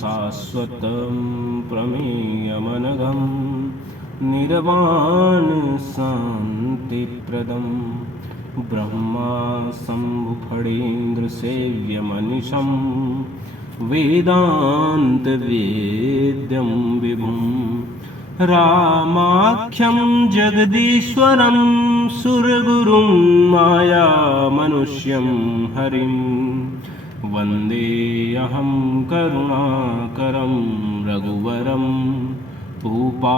शाश्वतं प्रमेयमनघं निर्वाणशान्तिप्रदं ब्रह्मा शम्भुफणीन्द्रसेव्यमनिशं वेदान्तवेद्यं विभुं रामाख्यं जगदीश्वरं सुरगुरुं मायामनुष्यं हरिं वन्देऽहं करुणाकरं रघुवरं भूपालचूडामणिं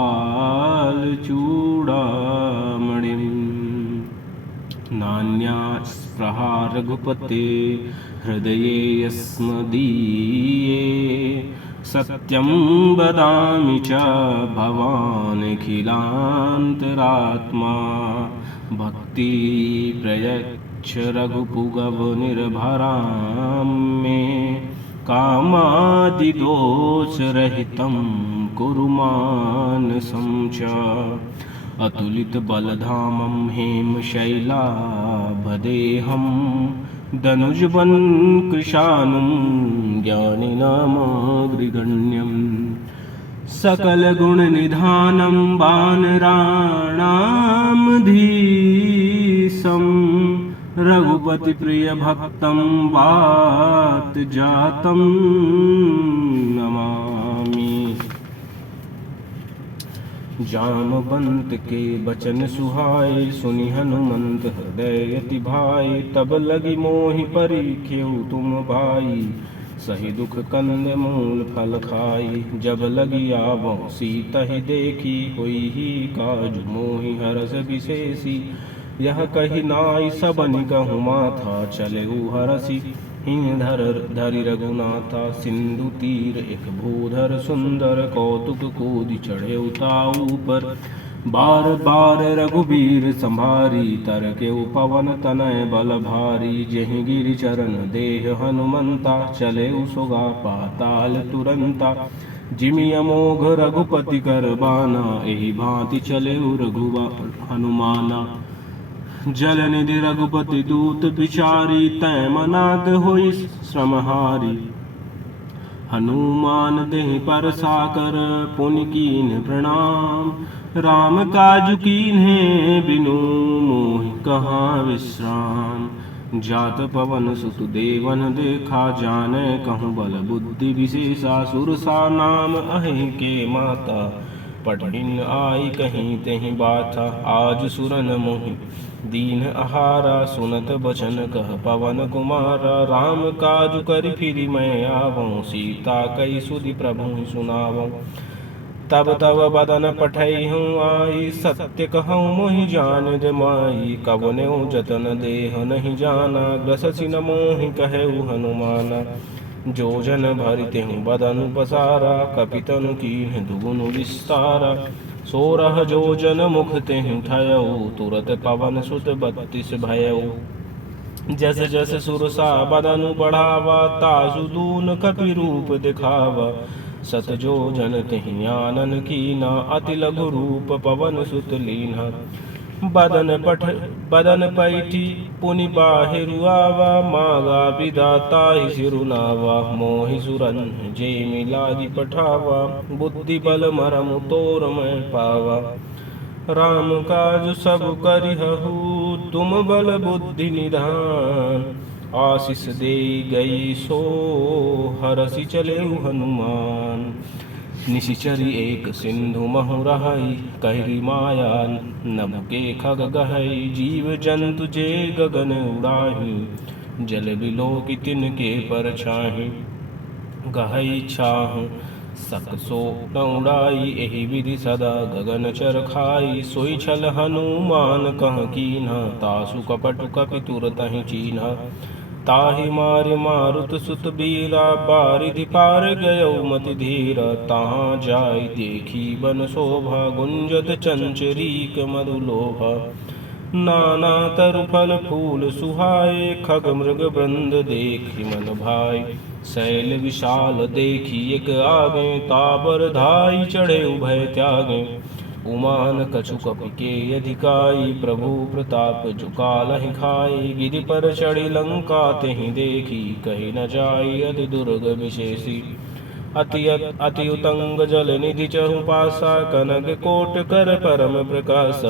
नान्या स्पृहा रघुपते हृदये यस्मदीये सत्यं वदामि च भवानखिलान्तरात्मा भक्तिप्रयच्छ रघुपुगवनिर्भरां मे कामादिदोषरहितं कुरु मानसं च अतुलितबलधामं हेमशैलाभदेहं दनुजवन् कृशानं ज्ञानिनामाग्रिगण्यं सकलगुणनिधानं वानराणामधीशं रघुपतिप्रियभक्तं वातजातं नमामि। जामवंत के बचन सुहाए सुनि हनुमंत हृदय अति भाए तब लगी मोहि परीखेउ तुम भाई सही दुख कंद मूल फल खाई जब लगी आवो सीता ही देखी हुई ही काज मोहि हरस विशेषी यह कही नाई सबनि कहूँ माथा चले हरसी हिं धरि रघुनाथा सिंधु तीर एक भूधर सुंदर कौतुक कूदि चढ़े उताऊ पर बार बार रघुबीर संभारी तरके पवन तनय बल भारी जहि गिरि चरण देह हनुमंता चले सुगा पाताल तुरंता जिमि अमोघ रघुपति कर बाना एहि भांति चले हनुमाना जलनिधि रघुपति दूत बिचारी तय मनाग होई श्रमहारी हनुमान देहि पर साकर पुनि कीन प्रणाम राम काज कीन्हे बिनु मोहि कहाँ विश्राम जात पवन सुत देवन देखा जाने कहूँ बल बुद्धि विशेषा सुरसा नाम अहि के माता पठिन आई कहीं तेहि बाथा आज सुरन मोहि दीन आहारा सुनत बचन कह पवन कुमारा राम काज कर फिरि मैं आवऊँ सीता कई सुधि प्रभु सुनावऊँ तब तब बदन पठई हूँ आई सत्य कहूँ मोहि जान जमाई कवनेउ जतन देह नहीं जाना ग्रससि न मोहि कहेउ हनुमाना जो जन भरिते हूँ बदन पसारा कपितनु कीन्ह दुगुनु विस्तारा सोरह जो जन मुख तेहु ठयऊ तुरत पवन सुत 32 भयऊ जस जस सुरसा बदनु बढ़ावा तासु दून कपि रूप दिखावा सत जो जन तेहि आनन कीना अति लघु रूप पवन सुत लीना बदन पैठी पुनि बाहिरु आवा मागा विधाता ही सिरुनावा मोहि सुरन जेमि लागी पठावा बुद्धि बल मरम तोर मैं पावा राम काज सब करिहु तुम बल बुद्धि निधान आशीष दे गई सो हरसि चले हनुमान निशिचरी एक सिंधु महु रहई कहरी माया नभ के खग गहई जीव जंतु जे गगन उड़ाही जल बिलो की तिनके पर छाही गहई छाहु सक सो न उड़ाई एहि विधि सदा गगन चर खाई सोई छल हनुमान कह कीन्हा तासु कपट कपि तुरतहि चीन्हा ताहि मारि मारुत सुत बीरा बारिधि पार गयौ मति धीरा तहाँ जाय देखी बन शोभा गुंजत चंचरीक मधुलोभा नाना तरु फल फूल सुहाए खग मृग वृंद देखि मन भाई शैल विशाल देखी एक आगे ताबर धाई चढ़े उभय त्यागे उमान कछु कपि के अधिकाई प्रभु प्रताप जुकालहि खाई गिरि पर चढ़ी लंका तेहि देखी कही न जाई अति दुर्ग विशेषी अति उतंग जल निधि चहु पासा, कनक कोट कर परम प्रकाश।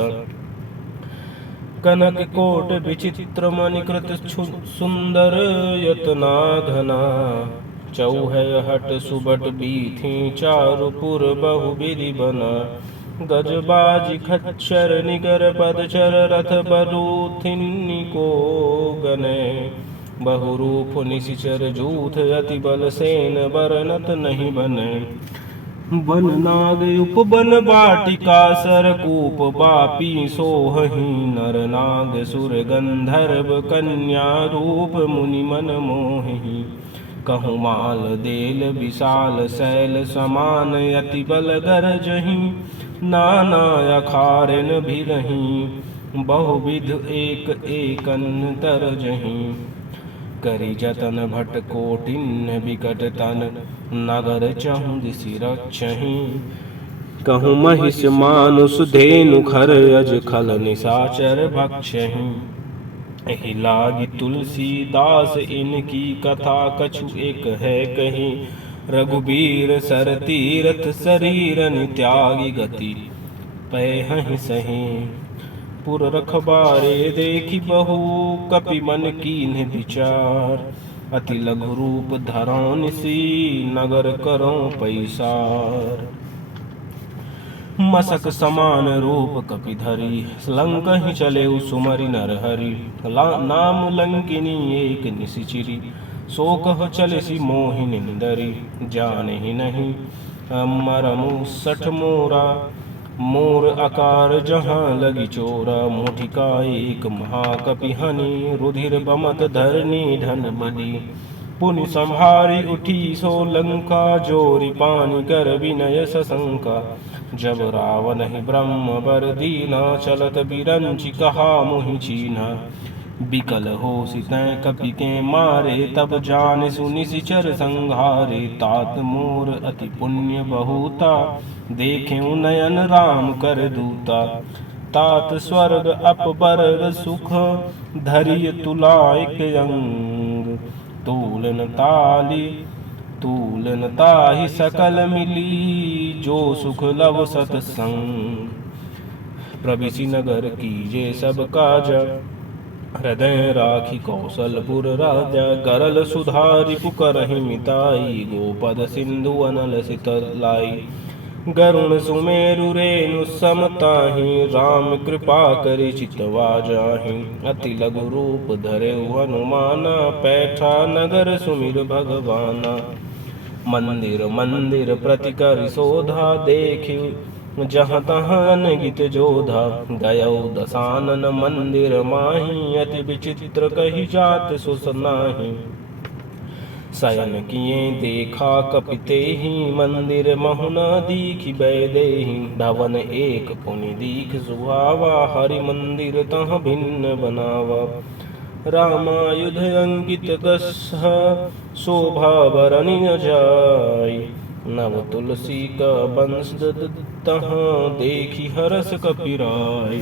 कनक कोट विचित्र मणिकृत सुंदर यतना घना, चौहै हट सुबट बीथी चारुपुर बहुविधि बना। गजबाजी खच्चर निगर पदचर रथ बरूथिनी को गने, बहुरूप निशिचर जूथ अति बल सेन बरनत नहीं बने। वन नाग उपवन बाटिका सरकूप बापी सोहहि, नर नाग सुर गंधर्व कन्या रूप मुनि मन मोहि। कहु माल देल विशाल शैल समान, अति बल गरजहि नाना अखारिन भिरहि। बहुविध एक एकन तरजहि, करि जतन भट कोटिन बिकट तन, नगर चहु दिसि रक्षहि। कहु महिष मानुष धेनु खर अज, खल निशाचर भक्षहि। एहि लागी तुलसीदास इनकी कथा, कछु एक है कही। रघुबीर सर तीरथ शरीरन त्यागी, गति पैहहि सही। पुर रखबारे देखी बहु, कपि मन कीन्ह विचार। अति लघु रूप धरौं निसी, नगर करौं पैसार। मसक समान रूप कपि धरी, लंकहि चले सुमरि नरहरि। नाम लंकिनी एक निशिचिरी, सो कह चलसी मोहिनी निदरी। जानहि नहीं मरमु सठ मोरा, मोर आकार जहाँ लगी चोरा। मुठिका एक महाकपि हनि, रुधिर बमत धरनी धन बली। पुनि संहारी उठी सो लंका, जोरि पानि कर विनय सशंका। जब रावण ही ब्रह्म बर दीना, चलत बिरंचि कहा मोहि चीन्हा। बिकल होसि तैं कपि के मारे, तब जान सुनि निशिचर संहारे। तात मोर अति पुण्य बहुता, देखें नयन राम कर दूता। तात स्वर्ग अपबर सुख, धरिय तुलाइक अंग। तूलन ताहि सकल मिली, जो सुख लव सतसंग। प्रविशि नगर कीजे सब काजा, हृदय राखी कौशलपुर राजा। गरल सुधारि पुकरहि मिताई, गोपद सिंधु अनल सित लाई। गरुण सुमेरु रेणु समताहि, राम कृपा करि चितवा जाहि। अति लघु रूप धरेउ हनुमाना, पैठा नगर सुमिर भगवाना। मंदिर मंदिर प्रति करि शोधा, देखि जहाँ तहाँ अनगित जोधा। गयौ दसानन मंदिर माहि, अति विचित्र कहि जात सुसनाहि। शयन किए देखा कपि तेहि, मंदिर महु न दीखि बैदेहि। भवन एक पुनि दीख सुहावा, हरि मंदिर तह भिन्न बनावा। रामायुध अंकित दस, शोभा बरनि न जाय। नव तुलसी का बंश तहाँ, देखि हरस कपि राय।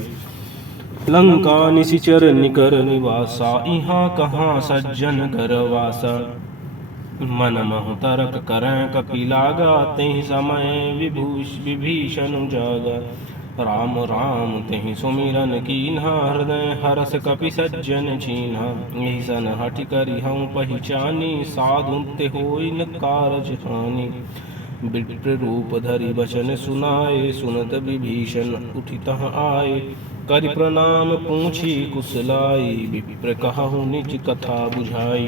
लंका निशिचर निकर निवासा, इहाँ कहाँ सज्जन कर वासा। मन महु तरक करैं कपि लागा, तेहि समय विभीषण जागा। राम राम तेहि सुमिरन कीन्हा, हृदय हरस कपि सज्जन छीन्हा। एहि सन हठि करि हऊँ पहिचानी, साधु ते होई न कारज हानि। विप्र रूप धरि बचन सुनाए, सुनत विभीषण उठि तह आए। करि प्रणाम पूछी कुशलाई, विप्र कहु निज कथा बुझाई।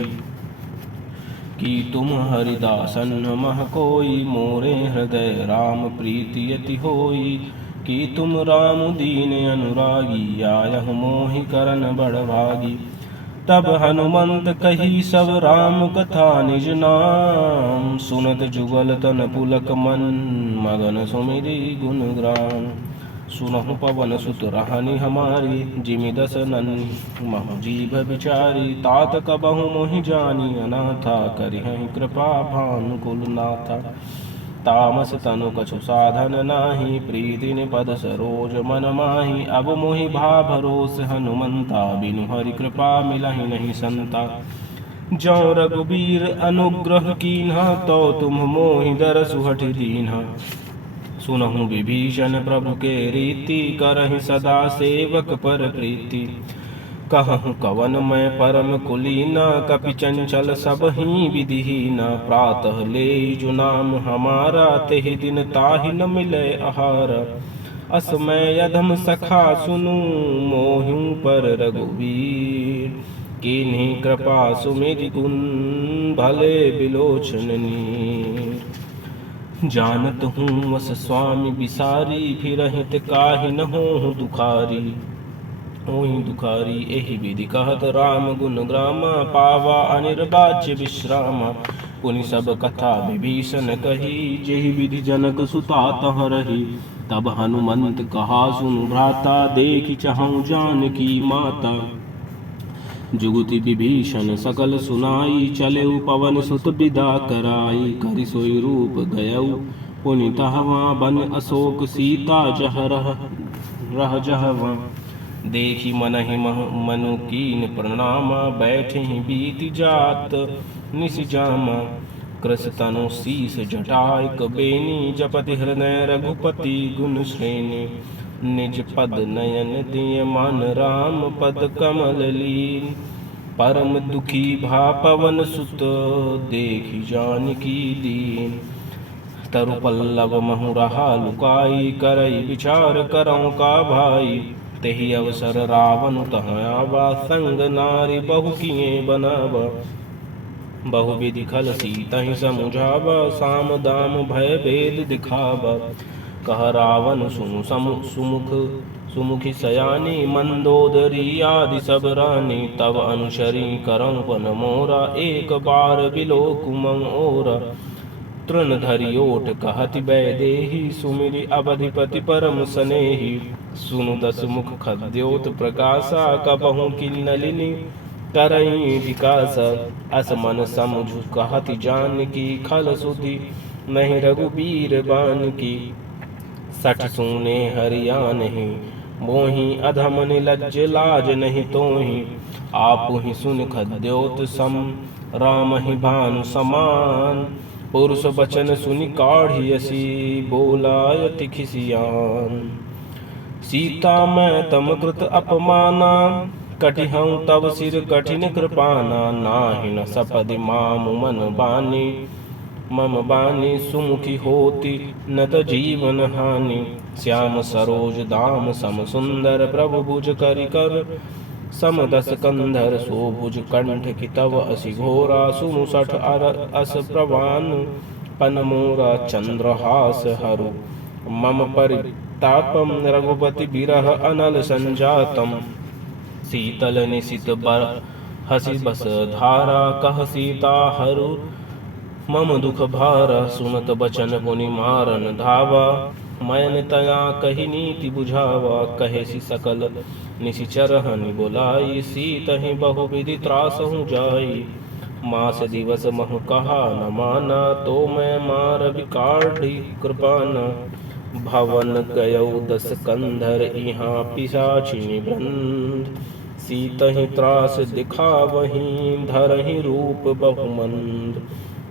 कि तुम हरिदासन मह कोई, मोरे हृदय राम प्रीति अति होई। कि तुम राम दीन अनुरागी, आयहु मोहि करन बड़ भागी। तब हनुमंत कही सब राम कथा निज नाम, सुनत जुगल तन पुलक मन, मगन सुमिरि गुण ग्राम। सुनहु पवन सुत रहनि हमारी, जिमि दस नन्हि महु जीभ बिचारी। तात कबहु मोहि जानी अनाथा, करिहहि कृपा भानुकुल नाथा। तामस तनु कछु साधन नाही, प्रीति निपद सरोज मन माही। अब मोहि भा भरोस हनुमंता, बिनु हरि कृपा मिलहि नहीं संता। जौ रघुबीर अनुग्रह कीन्हा, तो तुम मोहि दरसु हठ दीन्हा। सुनहु विभीषण प्रभु के रीति, करहि सदा सेवक पर प्रीति। कहूँ कवन मैं परम कुलीना, कपि चंचल सब ही विधिहीना। प्रातः ले जो नाम हमारा, तेहि दिन ताहि न मिले आहार। असमय अधम सखा सुनु, मोहिं पर रघुवीर। कीन्ही कृपा सुमिरि गुण, भले बिलोचन नीर। जानत हूँ वस स्वामी बिसारी, फिरहित काहि न होहु दुखारी। ओहि दुखारी एहि विधि कहत, राम गुण ग्रामा। पावा अनिर्वाच्य विश्रामा। पुनि सब कथा विभीषण कही, जेहि विधि जनक सुता तह रही। तब हनुमंत कहा सुनु भ्राता, देखि चहु जानकी माता। जुगति विभीषण सकल सुनाई, चले पवन सुत विदा कराई। करि सोई रूप गयउ पुनि तहवा, बन अशोक सीता जह रह जहवा। देखि मनहि मनु कीन प्रणामा, बैठहि बीति जात निस जामा। कृस तनु शीस जटाय कबेनी, जपति हृदय रघुपति गुण श्रेणी। निज पद नयन दिय मन, राम पद कमल लीन। परम दुखी भा पवन सुत, देखि जानकी दीन। तरु पल्लव महु रहा लुकाई, करई विचार करौ का भाई। तेहि अवसर रावण तहाँ आवा, संग नारी बहु किए बनावा। बहुविधि खल सीतहि समुझावा, साम दाम भय भेद दिखावा। कह रावण सुनु सुमुखि सयानी, मंदोदरी आदि सब रानी। तब अनुसरी करौ पन मोरा, एक बार बिलोकु मम ओरा। तृण धरि ओट कहति वैदेही, सुमिरि अवधिपति परम सनेही। सुनु दस मुख खद्योत प्रकाशा, कबहु किन्नलिनी करई विकासा। अस मन समुझ कहति जानकी, खल सुधि नहीं रघुबीर बानकी। सठ सुने हरियाणहि, मोहि अधम निलज्ज लाज नहीं तोहि। आपु सुन खद्योत सम, राम ही भानु समान। पुरुष बचन सुनि काढ़ियसी, बोलायति खिसियान। सीता मैं तम कृत अपमाना, कटिहऊँ तब सिर कठिन कृपाना। नाहि न सपदि मामु मन बानी, मम बानी सुमुखी होती न त जीवन हानि। श्याम सरोज दाम सम सुंदर, प्रभु भुज करि कर सम दस कंधर। सो भुज कंठ की तव असि घोरा, सुनु सठ अस प्रवान पन मोरा। चंद्रहास हरु मम परितापम, रघुपति बिरह अनल संजातम। शीतल निशित बर हसी बस धारा, कह सीता हरु मम दुख भारा। सुनत बचन पुनि मारन धावा, मयन तया कही नीति बुझावा। कहे सी सकल निशिचर हनि बोलाई, सीतहि बहुविधि त्रासहु जाई। मास दिवस महु कहा न माना, तो मैं मार विकाढ़ी कृपाना। भवन गयौ दस कंधर, इहाँ पिशाचिनी वृंद। सीतहि त्रास दिखावहीं, धरहि रूप बहुमंद।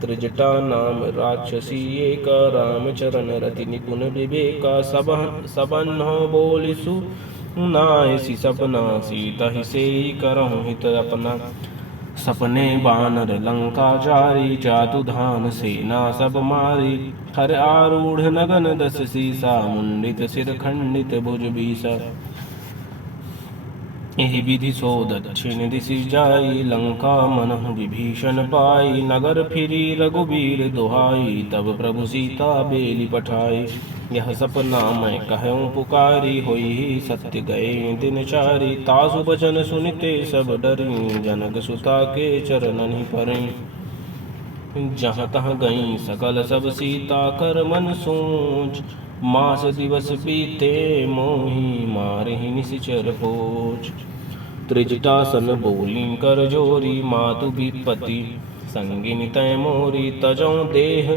त्रिजटा नाम राक्षसी एका, राम चरण रति निपुण विवेका। सबन्हो बोलिसु नायसी सपना, सीतहि सेई करहु हित अपना। सपने बानर लंका जारी, जातु धान सेना सब मारी। हर आरूढ़ नगन दस सीसा, मुंडित सिर खंडित भुज बीसा। एहि विधि सो दक्षिण दिशि जाई, लंका मनहु विभीषण पाई। नगर फिरी रघुबीर दुहाई, तब प्रभु सीता बेली पठाई। यह सपना मैं कहूँ पुकारी, होई सत्य गए दिन चारी। तासु बचन सुनिते सब डरी, जनक सुता के चरणनि परि। जहाँ तहाँ गई सकल सब सीता, कर मन सोच। मास दिवस बीते मोहि, मारहि निशिचर पोच। त्रिजटासन बोली कर जोरी, मातु विपति संगिनी तय मोरी। तजौ देह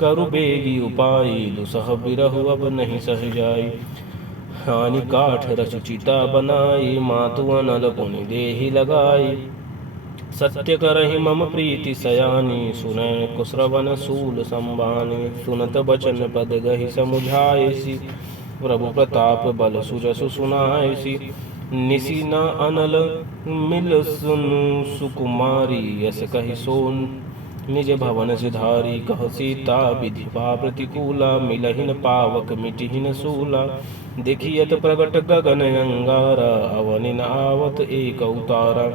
करु बेगी उपाई, दुसह बिरहु अब नहीं सह जाई। हानि काठ रच चिता बनाई, मातु अनल पुनि देहि लगाई। सत्य करहि मम प्रीति सयानी, सुनय कुश्रवण सूल संबानी। सुनत बचन पद गहि समुझाइसी, प्रभु प्रताप बल सुजसु सुनाइसी। निसी न अनल मिल सुनु सुकुमारी, यस कहि सोन निज भवन सिधारी। कह सीता विधि भा प्रतिकूला, मिलहिन पावक मिटिहिन सूला। देखियत प्रगट गगन अंगारा, अवनि न आवत एक अवतारा।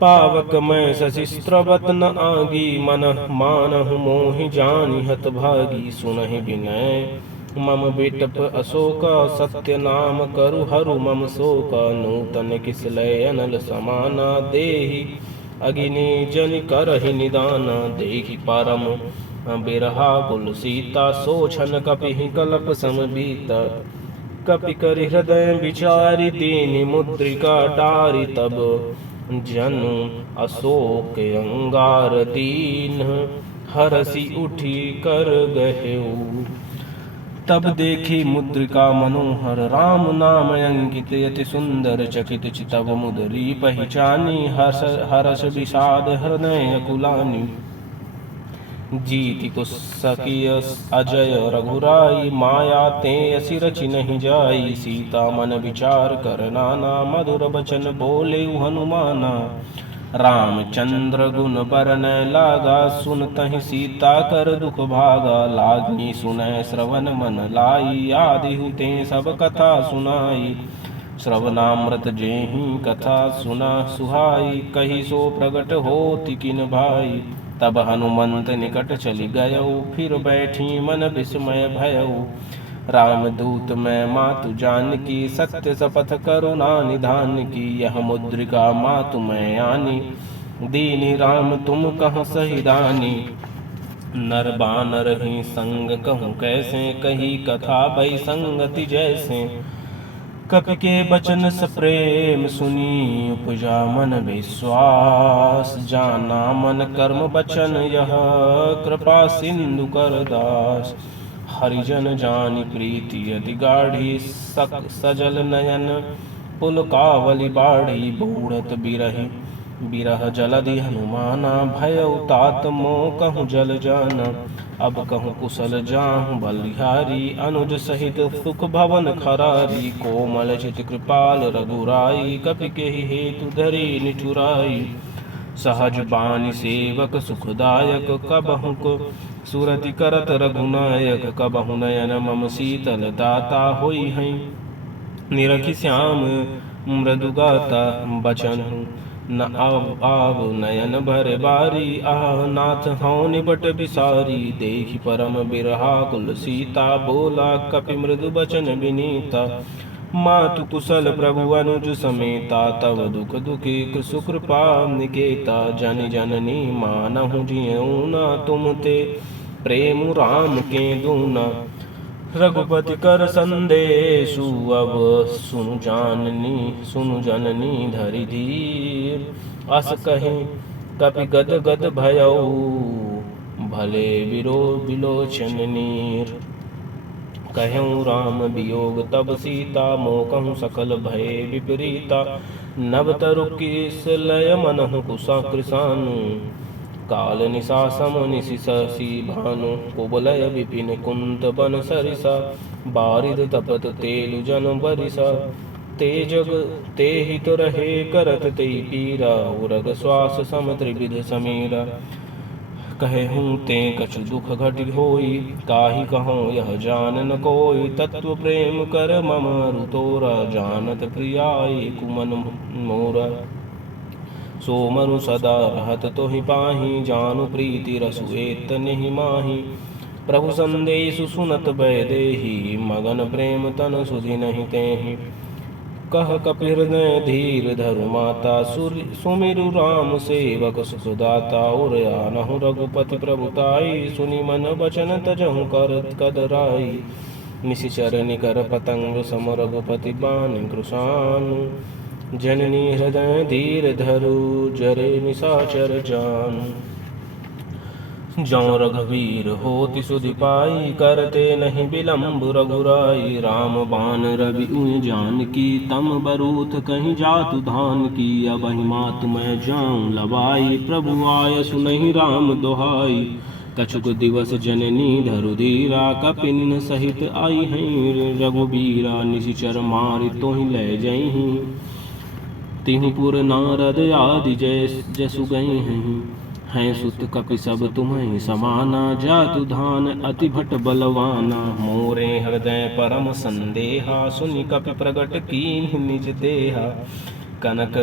पावक मैं शशि स्रवत न आगी, मन मानहु मोहि जानि हत भागी। सुनहि विनय मम बिटप अशोका, सत्य नाम करु हरु मम शोका। नूतन किसलय अनल समाना, देहि अगिनि जनि करहि निदाना। देखि परम बिरहा कुल सीता, सोछन कपिहि कलप समबीता। कपि करि हृदय विचारि, दीनि मुद्रिका डारि। तब जनु अशोक अंगार दीन, हरसि उठी कर गहेऊ। तब देखी मुद्रिका मनोहर, राम नाम अंकित यति सुंदर। चकित चितव मुदरी पहचानी, हरस विषाद हृदय कुलानी। जीति कुसकी अजय रघुराई, माया ते असि रचि नहीं जाई। सीता मन विचार कर नाना, मधुर बचन बोले हनुमाना। रामचंद्र गुण बरनय लागा, सुनतहि सीता कर दुख भागा। लागनी सुनय श्रवण मन लाई, आदि हुते सब कथा सुनाई। श्रवणामृत जेहि कथा सुना सुहाई, कही सो प्रगट होति किन भाई। तब हनुमंत निकट चली गयऊ, फिर बैठी मन विस्मय भयऊ। रामदूत मैं मातु जानकी, सत्य शपथ करुणा निधान की। यह मुद्रिका मातु मैं आनी, दीनि राम तुम कहाँ सही दानी। नर बानर ही संग कहूँ कैसे, कही कथा भई संगति जैसे। कपि के बचन सप्रेम सुनी, उपजा मन विश्वास। जाना मन कर्म बचन यह, कृपा सिंधु कर दास। हरिजन जानि प्रीति अति गाढ़ी, सजल नयन पुलकावली बाढ़ी। बूढ़त बिरहि बिरह जलधि हनुमाना, भयउ तात मोह कहूँ जल जाना। अब कहूँ कुशल जाहूँ बलिहारी, अनुज सहित सुख भवन खरारी। कोमल चित कृपाल रघुराई, कपि केहि हेतु धरी निठुराई। सहज बानी सेवक सुखदायक, कबहु को सुरति करत रघुनायक। कबहु नयन मम शीतल दाता, होई हैं निरखि श्याम मृदु गाता। बचन न आव नयन भर बारी, आह नाथ हौं निबट बिसारी। देखि परम बिरहा कुल सीता, बोला कपि मृदु बचन विनीता। मातु कुशल प्रभु अनुज समेता, तव दुख दुखी सुकृपा निकेता। जन जननी मानहु जियऊ ना, तुम ते प्रेम राम के दूना। रघुपति कर संदेशु, अब सुनु जननी धरि धीर। अस कहि कपि गद गद भयऊ, भले बिलोचन नीर। कहूँ राम वियोग तब सीता, मोकहु सकल भय विपरीता। नव तरु किसलय मनहु कुशा कृशानु, काल निशा सम निशि शशि भानु। कुबलय विपिन कुंत बन सरिसा, बारिद तपत तेलु जन बरिसा। ते हित रहे करत ते पीरा, उरग श्वास सम त्रिविध समीरा। कहूँ ते कछु दुख घटि होई, काहि कहूँ यह जान न कोई। तत्व प्रेम कर मम रुतोरा, जानत प्रियाई कुमन मोरा। सो मनु सदा रहत तोहि पाहि, जानु प्रीति रसु एत नेहि माहि। प्रभु संदेशु सुनत वैदेही, मगन प्रेम तन सुधि नहीं तेहि। कह कपि हृदय धीर धरु माता, सुमिरु राम सेवक सुखदाता। और आनहु रघुपति प्रभुताई, सुनि मन बचन तजहु कर कदराई। निशिचर निकर पतंग सम रघुपति बानि कृशानु। जननी हृदय धीर धरु, जरे निशाचर जानु। जौ रघुवीर होति सुधि पाई, करते नहीं विलम्ब रघुराई। राम बाण रवि उय जानकी, तम बरूथ कहीं जातु धान की। अबहि मातु मैं जाऊं लवाई, प्रभु आय सुनहि राम दोहाई। कछुक दिवस जननी धरु धीरा, कपिन सहित आई हैं रघुबीरा। निशिचर मारि तोहि ले जहीं, तिहुपुर नारद आदि जसु गए हैं सुत कपि सब तुम्हें समाना। जातु धान अति भट बलवाना, मोरे हृदय परम संदेहा। सुनि कपि प्रगट कीन्ह निज देहा। कनक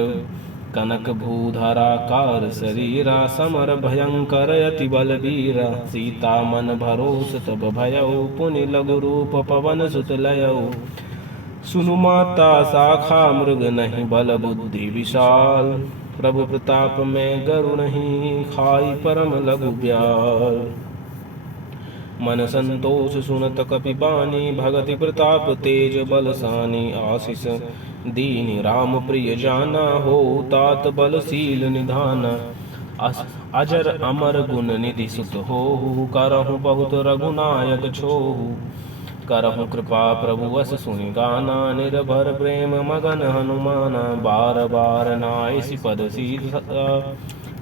कनक भूधरा कार शरीरा, समर भयंकर अति बलबीरा। सीता मन भरोस तब भयउ, पुनि लघु रूप पवन सुत लयउ। सुनु माता शाखा मृग नहीं, बल बुद्धि विशाल। प्रभु प्रताप में गरु नहीं, खाई परम लघु ब्याल। मन संतोष सुनत कपि बानी, भगति प्रताप तेज बलसानी। आशीष दीन राम प्रिय जाना, हो तात बलशील निधाना। अजर अमर गुण निधि सुत होहु, करहु बहुत रघुनायक छोहु। करहु कृपा प्रभु वस सुनि गाना, निर्भर प्रेम मगन हनुमाना। बार बार नाइस पद सीसा,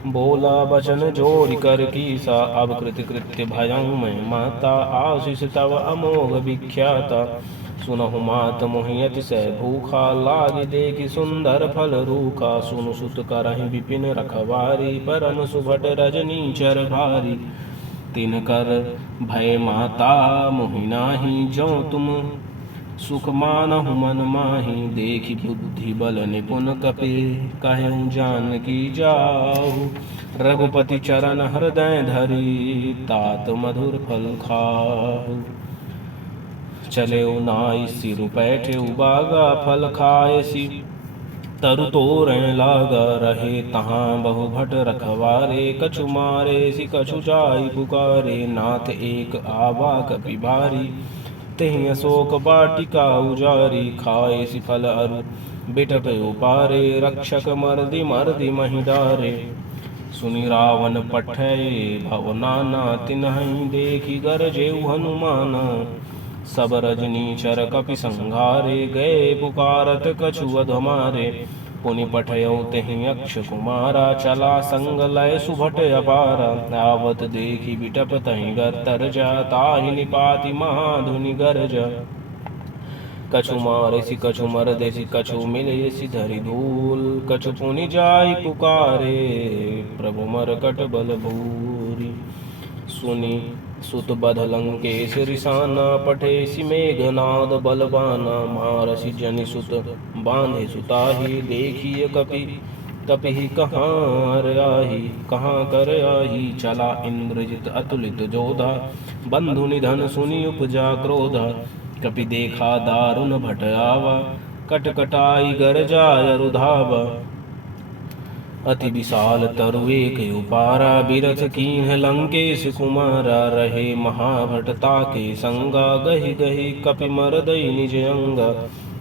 बोला बचन जोरि कर कीसा। अब कृत कृत्य भयं मैं माता, आशीष तव अमोघ विख्याता। सुनहु मात मोहि अतिशय भूखा, लागी देखि सुंदर फल रूखा। सुनु सुत करहि विपिन रखवारी, परम सुभट रजनीचर भारी। तिनकर भय माता मोहि नाहि, जो तुम सुख मानहु मन माहि। देखि बुद्धि बल निपुण कपि, कहूँ जानकी जाहु। रघुपति चरण हृदय धरि, तात मधुर फल खाहु। चले नाई सिरु पैठे बागा, फल खाए सी तरु तोरण लागा। रहे तहाँ बहु भट रखवारे, कछु मारे सि कछु जाई पुकारे। नाथ एक आवा कपि भारी, तेहि अशोक वाटिका उजारी। खाए सि फल अरु बिटप उपारे, रक्षक मर्दि मर्दि महि डारे। सुनि रावण पठय भव नाना, तिन्हि देखि गरजेउ हनुमाना। सब रजनीचर कपि संघारे, गए पुकारत कछु अधमारे। पुनि पठयउ तेहि अक्ष कुमारा, चला संग लय सुभट अपारा। आवत देखि बिटप तहि गर तरजा, ताहि निपाति महाधुनि गरजा। कछु मारे सि कछु मरदे सि, कछु मिले सि धरि धूल। कछु पुनि जाई पुकारे, प्रभु मरकट बल भूरि। सुनि सुत बध लंकेश रिसाना, पठेसि मेघनाद बलवाना। मारसि जनि सुत बांधे सुताहि, देखिए कपि कहाँ आही। कहाँ कर आही, चला इंद्रजित अतुलित जोधा। बंधु निधन सुनि उपजा क्रोधा, कपि देखा दारुण भट आवा। कटकटाई गरजाय रुधावा, अति विशाल तरु एक उपारा। बिरथ कीन्ह लंकेश कुमारा, रहे महाभटता के संगा। गहि गहि कपि मरदई निज अंगा,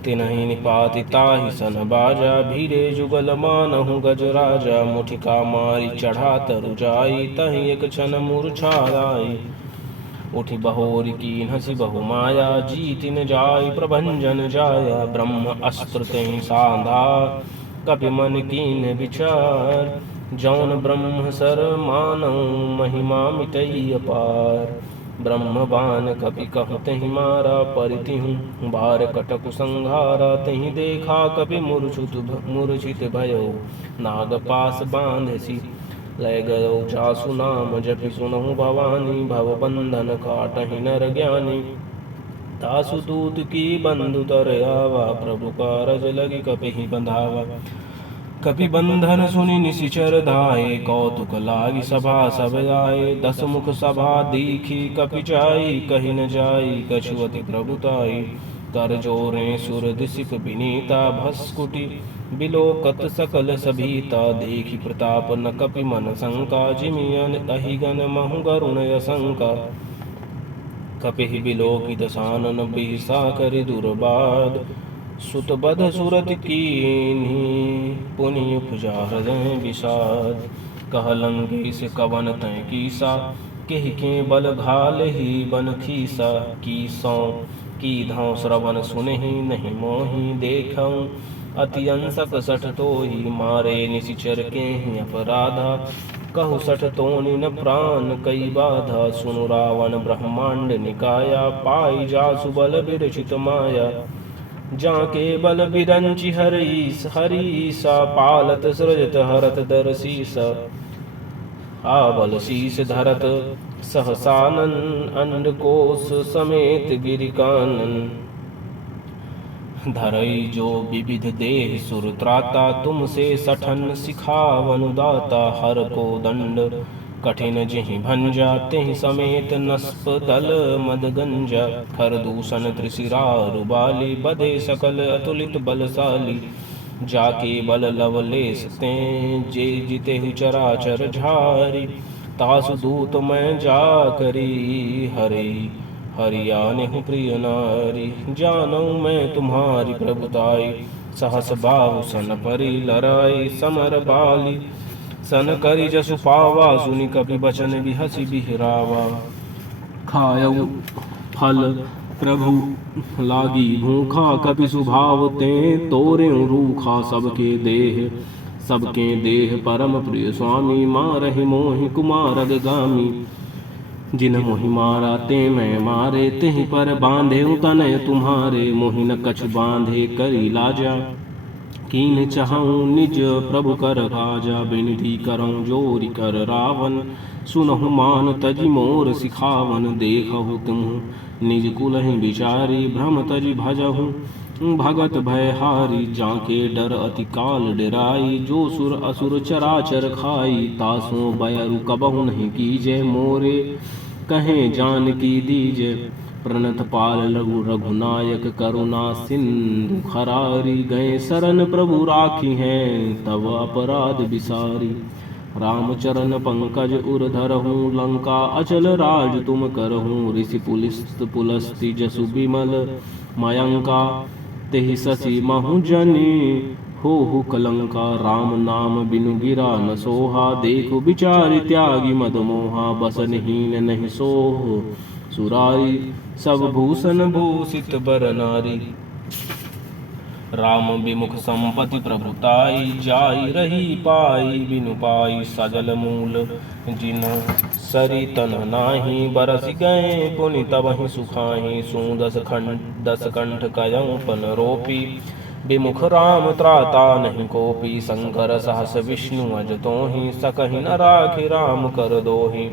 तिन्हि निपाति ताहि सन बाजा। भीरे जुगल मानहु गजराजा, मुठिका मारी चढ़ा तरु जाई। तहि एक क्षण मूर्छाई, उठि बहोरि कीन्हसि बहु माया। जीति न जाय प्रभंजन जाया, ब्रह्म अस्त्र तेहि साधा। कपि मन कीन विचार, जौन ब्रह्म सर मानऊ महिमा मिटई अपार। ब्रह्म बान कपि कहु तहि मारा, परितिहु बार कटकु संघारा। तहि देखा कपि मूर्छित भयो, नाग पास बांधसी लय गयो। जासु नाम जपि सुनहु भवानी, भव बंधन काटहि नर ज्ञानी। तासु दूत की बंधु तर आवा, प्रभु कारज लगी कपि बंधावा। कपि बंधन सुनि निशिचर धाये, कौतुक लागी सभा सब आए। दस मुख सभा दीखी कपि जाई, कहि न जाई कछु अति प्रभुताई। कर जोरे सुर दिसिप विनीता, भस्कुटि बिलोकत सकल सभीता। देखि प्रताप न कपि मन शंका, जिमियन अहिगन महु गरुण असंका। कपिहि बिलोकित सानन बिरसा करि दुर्बाद। सुत बध सुरति कीन्ही, पुनि उपजा हृदय विषाद। कह लंकेश कवन तय कीसा, के बल घाल ही बन खीसा, की सौ की धौ श्रवण सुनहि नहीं मोहि, देखऊँ अति अंसक सठ तोहि, मारे निशिचर के ही अपराधा, कहु सठ तोनि न प्राण कई बाधा, सुनु रावण ब्रह्मांड निकाया, पाई जासु बल विरचित माया, जाके बल बिरंचि हरीसा, पालत सृजत हरत दर सीसा, आबल शीस धरत सहसानन, अंडकोश समेत गिरिकानन, धरई जो विविध देह सुर त्राता, तुमसे सठन सिखावन दाता, हर को दंड कठिन जिहि भंजा, तेहि समेत नस्प दल मद गंजा, खर दूषण त्रिशिरा रुबाली, बधे सकल अतुलित बलशाली, जाके बल लवलेस ते जे जिते चराचर झारी, तासु दूत मैं जा करी हरि, हरियाने प्रिय नारी, जानू मैं तुम्हारी प्रभुताई, सहस बाहु सन परि लराई, समर बाली सन करि जसु पावा, सुनि कपि बचन बिहसि बिहरावा, खायऊ फल प्रभु लागी भूखा, कपि सुभाव ते तोरे रूखा, सबके देह परम प्रिय स्वामी, मारहि मोहि कुमारग गामी, जिन मोहि मारा ते मैं मारे, तेहि पर बांधे तनय तुम्हारे, मोहि न कछु बांधे करी लाजा, कीन चाहूँ निज प्रभु कर राजा, बिनती करऊँ जोरि कर रावण, सुनहु मान तजि मोर सिखावन, देखहु तुम निज कुलहि बिचारी, भ्रम तजि भजहु भगत भयहारी, जाके डर अति काल डराई, जो सुर असुर चराचर खाई, तासों बयरु कबहु नहीं कीजय, मोरे कहें जानकी दीजय, प्रणत पाल लघु रघुनायक, करुणा सिंधु खरारी, गए शरण प्रभु राखी हैं, तब अपराध बिसारी, रामचरण पंकज उर धरहूँ, लंका अचल राज तुम करहूँ, ऋषि पुलस्ति जसु बिमल मयंका, तेहि शशि महु जनि हो कलंका, राम नाम बिनु गिरा न सोहा, देखो विचारि त्यागी मद मोहा, बसनहीन नहीं सोह सुरारी, सब भूषण भूषित बर नारी, राम विमुख संपत्ति प्रभुताई, जाई रही पाई बिनु पाई, सजल मूल जिन सरी तन नाही, बरस गए पुनि तबहि सुखाहि, सू दस कंठ कयऊँ पन रोपी, विमुख राम त्राता नहीं कोपी, शंकर सहस विष्णु अज तोहि, सकहि न राखि राम कर दोहि,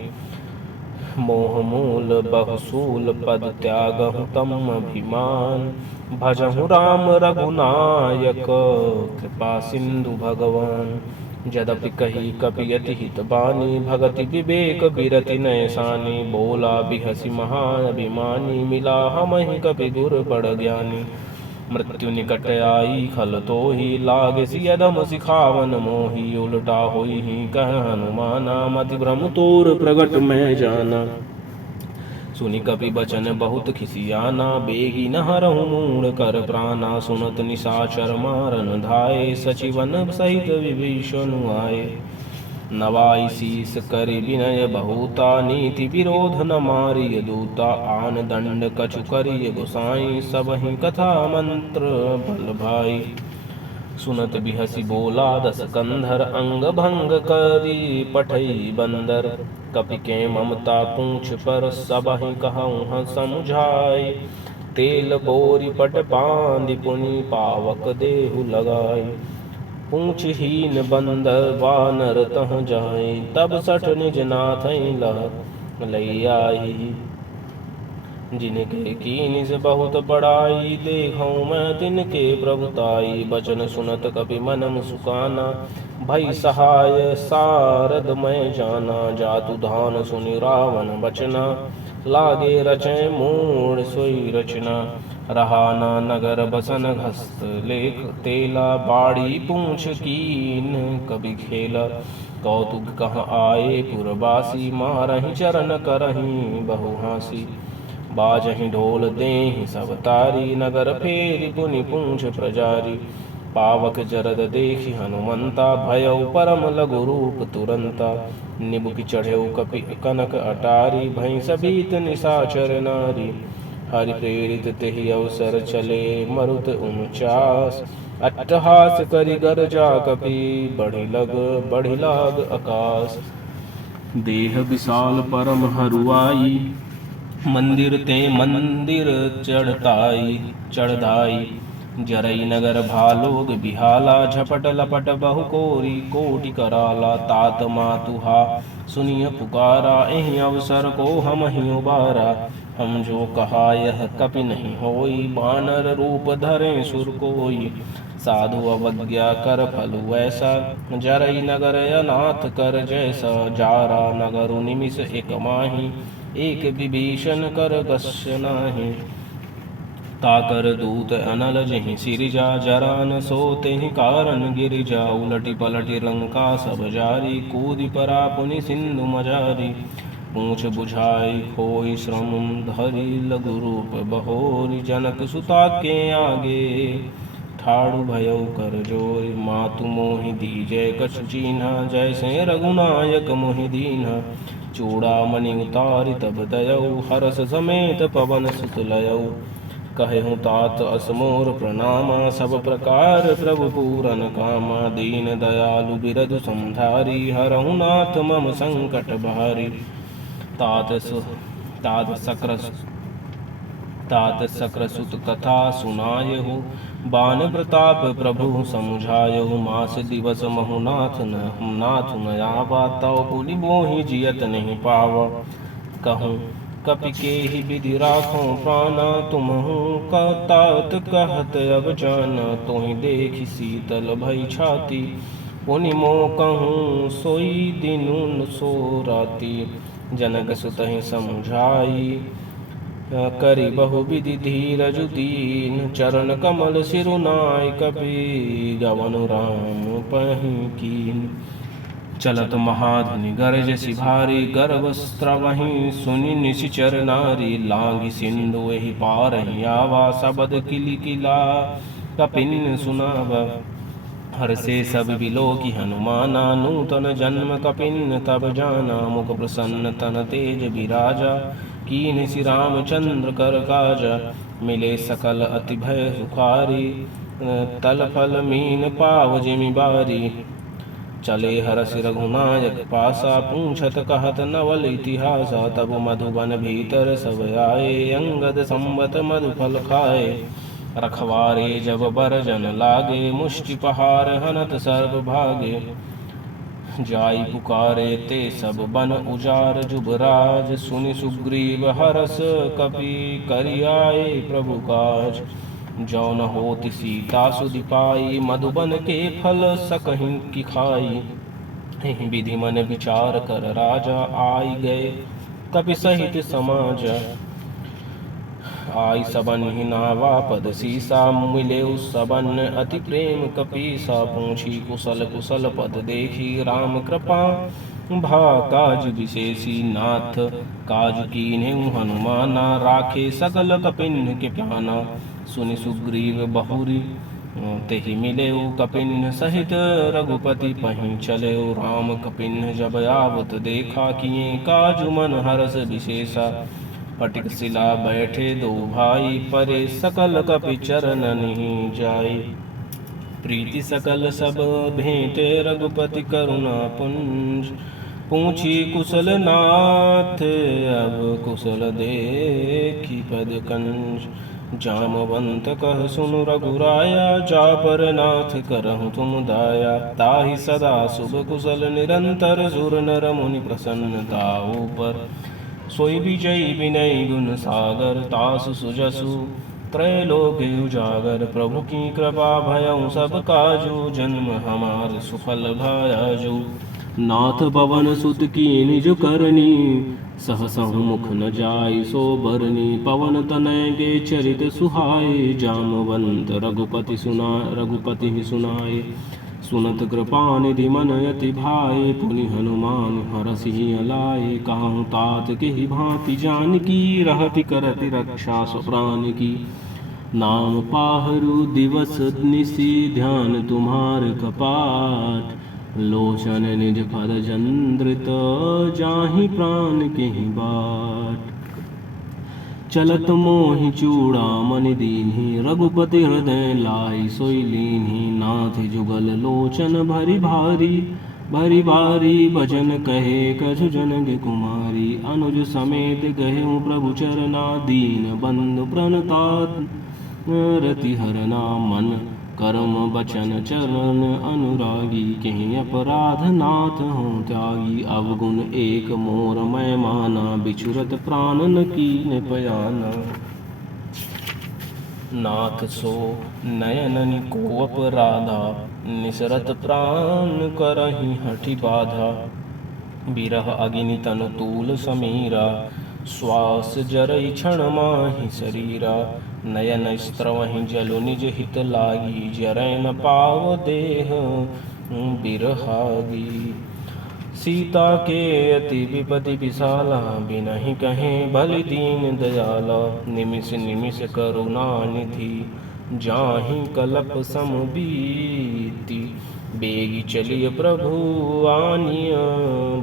मोह मूल बहुसूल पद त्यागहु तम अभिमान, भजहु राम रघुनायक कृपा सिंधु भगवान, जदपि कही कपि अति हित बानी, भगति विवेक बिरति नैसानी, बोला बिहसि महाअभिमानी, मिला हमहि कपि गुर बड़ ज्ञानी, मृत्यु निकट आई खल तोहि, लागसि यदम सिखावन मोहि, उलटा होई ही कह हनुमाना, मति भ्रम तोर प्रगट मैं जाना, सुनि कपि बचन बहुत खिसियाना, बेगी न हरहु मूढ़ कर प्राणा, सुनत निशाचर मारन धाये, सचिवन सहित विभीषण आए, नवाई शीस करि विनय बहुता, नीति विरोध न मारिय दूता, आन दंड कछु करिय गोसाई, सबहि कथा मंत्र बल भाई, सुनत बिहसि बोला दस कंधर, अंग भंग करी पठई बंदर, कपि के ममता पूछ पर, सबहि कहूँ समुझाई, तेल बोरी पट बांधि पुनि पावक देहु लगाई, पूछ हीन बंदर वानर तह जाए, तब सठ निज नाथ लैयाई, जिनके कीनिस बहुत बड़ाई, देखऊँ मैं तिनके प्रभुताई, बचन सुनत कपि मन सुकाना, भई सहाय सारद मैं जाना, जातु धान सुनि रावण बचना, लागे रचय मूढ़ सोई रचना, रहा ना नगर बसन घस्त लेख तेला, बाड़ी पूछ कीन कभी खेला, कौतुक कहाँ आए पुरबासी, मारहि चरण करहि बहु हासी, बाजहि ढोल देहि सब तारी, नगर फेरि पुनि पूछ प्रजारी, पावक जरद देखि हनुमंता, भयउ परम लघु रूप तुरंता। निबुकि चढ़ेउ कपि कनक अटारी, भई सबीत निशाचर नारी। हरि प्रेरित तेहि अवसर चले, मरुत 49 अट्टहास करि गरजा कपि, बढ़ि लाग आकाश। देह विशाल परम हरुआई, मंदिर ते मंदिर चढ़ाई। जरई नगर भालोग बिहाला, झपट लपट बहु कोरी कोटि कराला। तात मातुहा सुनिय पुकारा, एहि अवसर को हम ही उबारा। हम जो कहा यह कपि नहीं होई, बानर रूप धरे सुर कोई। साधु अवज्ञा कर फल वैसा, जरई नगर अनाथ कर जैसा। जारा नगर निमिष एक माही, एक विभीषण कर गस्य नाही। ताकर दूत अनल जहि सिरिजा, जरा न सोतेहि कारण गिरिजा। उलटि पलटि लंका सब जारी, कूदि परा पुनि सिंधु मजारी। पूछ बुझाई खोई श्रम धरि, लघु रूप बहोरी। जनक सुता के आगे, ठाड़ु भयउ कर जोरी। मातु मोहि दीजै कछु चीन्हा, जैसे रघुनायक मोहि दीन्हा। चूड़ामणि उतारि तब दयौ, हरस समेत पवन सुत लयौ। कहेहु तात असमोर प्रणामा, सब प्रकार प्रभु पूरन कामा। दीन दयालु बिरधु समधारी, हरहु नाथ मम संकट भारी। तात सक्र सुत कथा सुनायहु, बान प्रताप प्रभु समुझायहु। मास दिवस महु नाथ न आवा, तव पुनि मोहि जियत नहीं पावा। कहूँ कपि केहि विधि राखों प्राणा, तुम्हु तात कहत अब जाना। तोहि देखि शीतल भई छाती, पुनि मोह कहूँ सोई दिनु सो राती। जनक सुतहि समुझाई, करि बहु विधि धीरज दीन। चरण कमल सिरुनाय, कपि गवन राम पहि कीन। चलत महाधुनि गरजसि भारी, गर्भस्त्रवहि सुनि निशिचर नारी। लांघि सिंधु एहि पारहि आवा, सबद किलिकिला कपिन सुनावा। हर्षे सब बिलोकि हनुमाना, नूतन जन्म कपिन तब जाना। मुख प्रसन्न तन तेज बिराजा, कीन्ह श्री रामचंद्र कर काजा। मिले सकल अति भय सुखारी, तल फल मीन पाव जिमि बारी। चले हरषि रघुनायक पासा, पूछत कहत नवल इतिहासा। तब मधुबन भीतर सब आए, अंगद संबत मधुफल खाए। रखवारे जब बर जन लागे, मुष्टि पहार हनत सर्व भागे। जाई पुकारे ते सब बन उजार, जुबराज सुनि सुग्रीव हरस कपि। करियाए प्रभु काज, जो न होति सीता सुधि पाई। मधुबन के फल सकहि की खाई, एहि विधि मन विचार कर राजा। आई गए कपि सहित समाज, आई सबन ही नावा पद सीसा। मिले उस सबन अति प्रेम कपीसा। पूछी कुशल कुशल पद देखी, राम कृपा भा काज विशेषी। नाथ काज कीन्हु हनुमाना, राखे सकल कपिन के प्राणा। सुनि सुग्रीव बहुरी तेहि मिलेउ, कपिन सहित रघुपति पहीं चलेउ। राम कपिन जब आवत देखा, किए काजु मन हरस विशेषा। फटिक शिला बैठे दो भाई, परे सकल कपि चरणनि जाई। प्रीति सकल सब भेंटे, रघुपति करुणा पुंज। पूछी कुशल नाथ, अब कुशल देखी पद कंज। जामवंत कह सुनु रघुराया, जा पर नाथ करहु तुम दाया। ताहि सदा शुभ कुशल निरंतर, सुर नर मुनि प्रसन्नता ऊपर। सोई विजयी विनय गुण सागर, तासु सुजसु त्रैलोक उजागर। प्रभु की कृपा भयउ सब काजू, जन्म हमार सुफल भायाजू। नाथ पवन सुत की निज करनी, सहसहु मुख न जाय सो बरनी। पवन तनय के चरित सुहाए, जामवंत रघुपति सुनाए। सुनत कृपा निधि मन अति भाए, पुनि हनुमान हरषि अलाए। कहूँ तात के भांति जानकी, रहति करति रक्षा स्वप्रान की। नाम पाहरू दिवस निसी ध्यान तुम्हार कपाट। लोचन निज फल चंद्रित जाहि प्राण के बाट। चलत मोहि चूड़ामणि दीन्हि रघुपति हृदय लाई सोई लीन्हि। नाथ जुगल लोचन भरि भारी भरि भारी भजन कहे कछु जनक कुमारी। अनुज समेत गए प्रभु चरना दीन बंधु प्रणतात रति हरना। मन कर्म बचन चरण अनुरागी कहीं अपराध नाथ हों त्यागी। अवगुण एक मोर मैं माना बिछुरत प्राण न कीन पयाना। नाथ सो नयन को अपराधा निसरत प्राण करहि हठि बाधा। बिरह अग्नि तनु तूल समीरा श्वास जरई क्षण माहि शरीरा। नयन स्त्रवहि जलु निज हित लागी जरै न पाव देह बिरहागी। सीता के अति विपति विशाला बिनहि कहे बलि दीन दयाला। निमिष निमिष करुणा निधि जाहि कलप सम बीति। बेगी चलिय प्रभु आनिया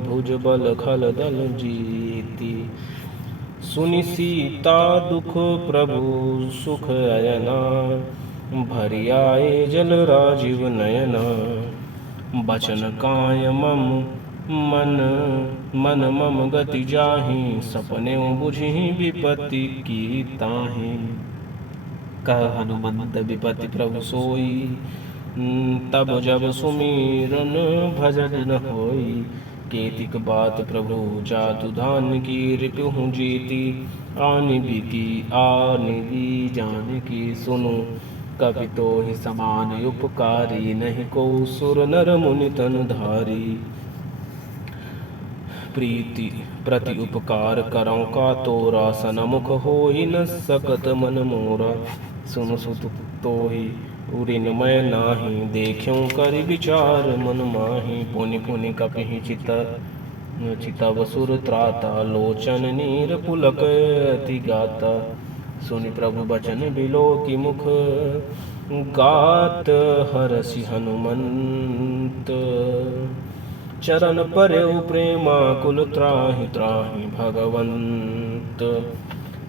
भुज बल खल दल जीति। सुनि सीता दुख प्रभु सुख अयना भरि आए जल राजीव नयना। बचन काय मम मन मम गति जाहि सपने बुझि विपत्ति की ताहि। कह हनुमंत विपत्ति प्रभु सोई तब जब सुमिरन भजन न होई। केतिक बात प्रभु जातु धान की रिपुहु जीति। आनि भी जान की सुनु कपि तो ही समान उपकारी। नहीं को सुर नर मुनि तन धारी। प्रीति प्रति उपकार करौ का तोरा सनमुख होई न सकत मन मोरा। सुन सुत तोहि उरिन मैं नाही देखूं करि विचार मन माहि। पुनि पुनि कपिहि चितव सुर त्राता लोचन नीर पुलक अति गाता। सुनि प्रभु बचन बिलो की मुख गात हरसि हनुमंत। चरण पर्यु प्रेमाकुल त्राहि त्राहि भगवंत।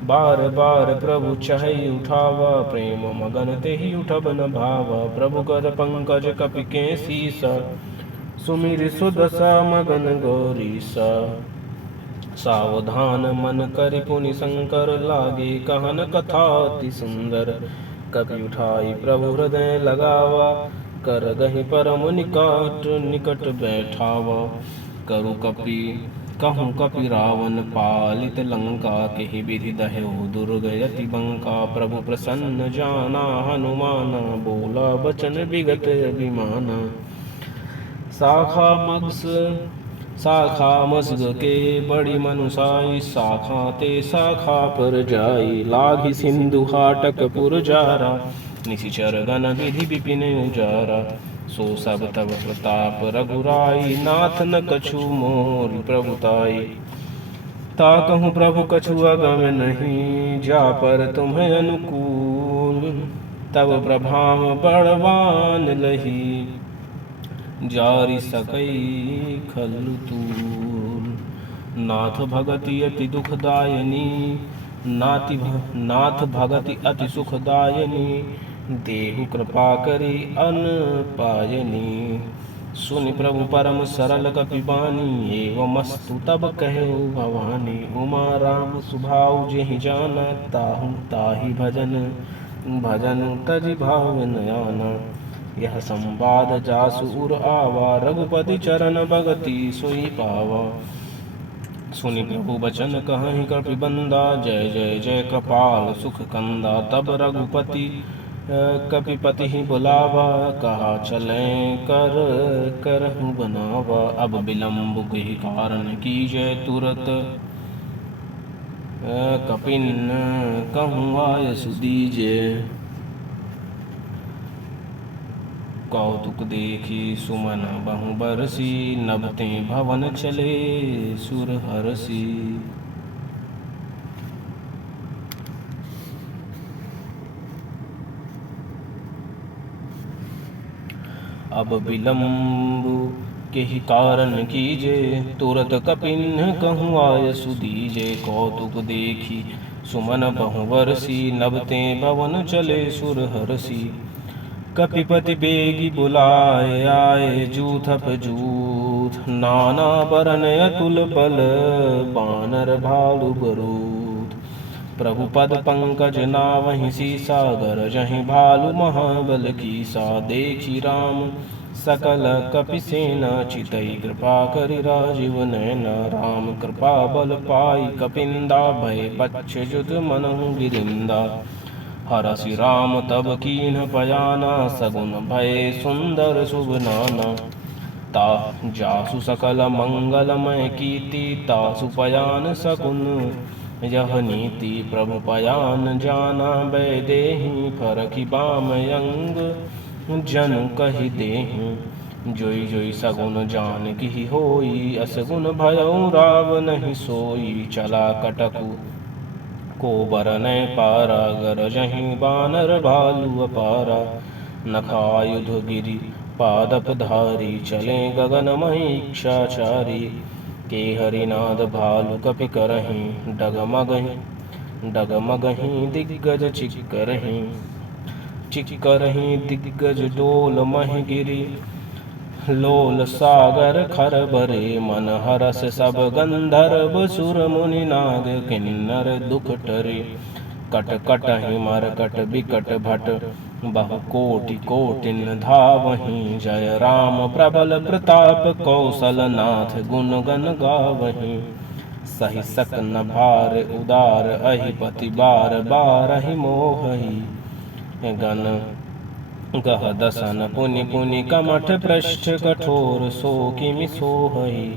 बार बार प्रभु चहई उठावा प्रेम मगन तेहि उठब न भावा। प्रभु कर पंकज कपि के सीसा सुमिर सुदशा मगन गौरीसा। सावधान मन करि पुनि शंकर लागे कहन कथा अति सुंदर। कपि उठाई प्रभु हृदय लगावा कर गहि परम निकट बैठावा। कहूँ कपि रावण पालित लंका केहि विधि दह्यो दुर्गयति बंका। प्रभु प्रसन्न जाना हनुमाना बोला बचन विगत अभिमाना। शाखा मस्ग के बड़ी मनुसाई शाखा ते शाखा पर जाई। लागी सिंधु हाटक पुर जारा निशिचर गण विधि विपिन उजारा। सो सब तब प्रताप रघुराई नाथ न कछु मोर प्रभुताई। ताकहु प्रभु कछु अगम नहीं जा पर तुम्हें अनुकूल। तब प्रभाव बड़वान लही जारि सकई खलु तूल। नाथ भगति अति दुखदायनी नाथ भगति अति सुखदायनी। देहु कृपा करी अन पायनी। सुनि प्रभु परम सरल कपिबानी एवं मस्तु तब कहे भवानी। उमा राम सुभाव जेहि जाना ताहि भजन तजि भाव नयाना। यह संवाद जासु उर आवा रघुपति चरण भगति सोई पावा। सुनि प्रभु बचन कहहि कपिबंदा जय जय जय कृपाल सुख कंदा। तब रघुपति कपिपति ही बुलावा कहा चलें करहूँ बनावा। अब विलम्ब के कारण कीजय तुरत कपिन कहूँ आयस दीजे। कौतुक देखी सुमन बहु बरसी नभते भवन चले सुर हरसी। अब विलम्ब के ही कारण कीजे, तुरत कपिन कहूँ आय सुदीजे। कौतुक देखी सुमन बहुवर्षी, नबते भवन चले सुर हरसी। कपिपति बेगी बुलाए आए, जूथप जूथ नाना बरन अतुल बल, बानर भालु बरूथ। प्रभु पद पंकज नावहि सीसा, गरजहि भालु महाबल कीसा। देखी राम सकल कपिसेना, चितई कृपा करि राजीव नैना। राम कृपा बल पाई कपिंदा, भय पक्ष युध मनहु गिरिंदा। हरसि राम तब कीन्ह पयाना, सगुन भय सुंदर शुभ नाना। ता जासु सकल मंगलमय कीर्ति, तासु पयान सकुन यह नीति। प्रभु पयान जाना वैदेही, फरखि बामयंग जनु कहि देहि। जोई जोई सगुन जानकी होई, असगुन भयउ रावनहि सोई। चला कटकु को बरनय पारा, गरजहि बानर भालु अपारा। नखायुध गिरि पादप धारी, चले गगन महीक्षाचारी। के हरिनाद भालु कपि करहि, डगमगहि दिग्गज चिक्करहि। चिक्करहि दिग्गज डोल महि गिरि, लोल सागर खर बरे। मन हरस सब गंधर्व सुर मुनि नाग, किन्नर दुख टरे। कट कटहि मरकट बिकट भट, बहु कोटि कोटिन धावहि। जय राम प्रबल प्रताप, कौशल नाथ गुण गण गावहि। सहि सकन भार उदार, अहिपति बार बारहि मोहहि। गण गह दसन पुनि पुनि, कमठ पृष्ठ कठोर। सो किमि सोहहि,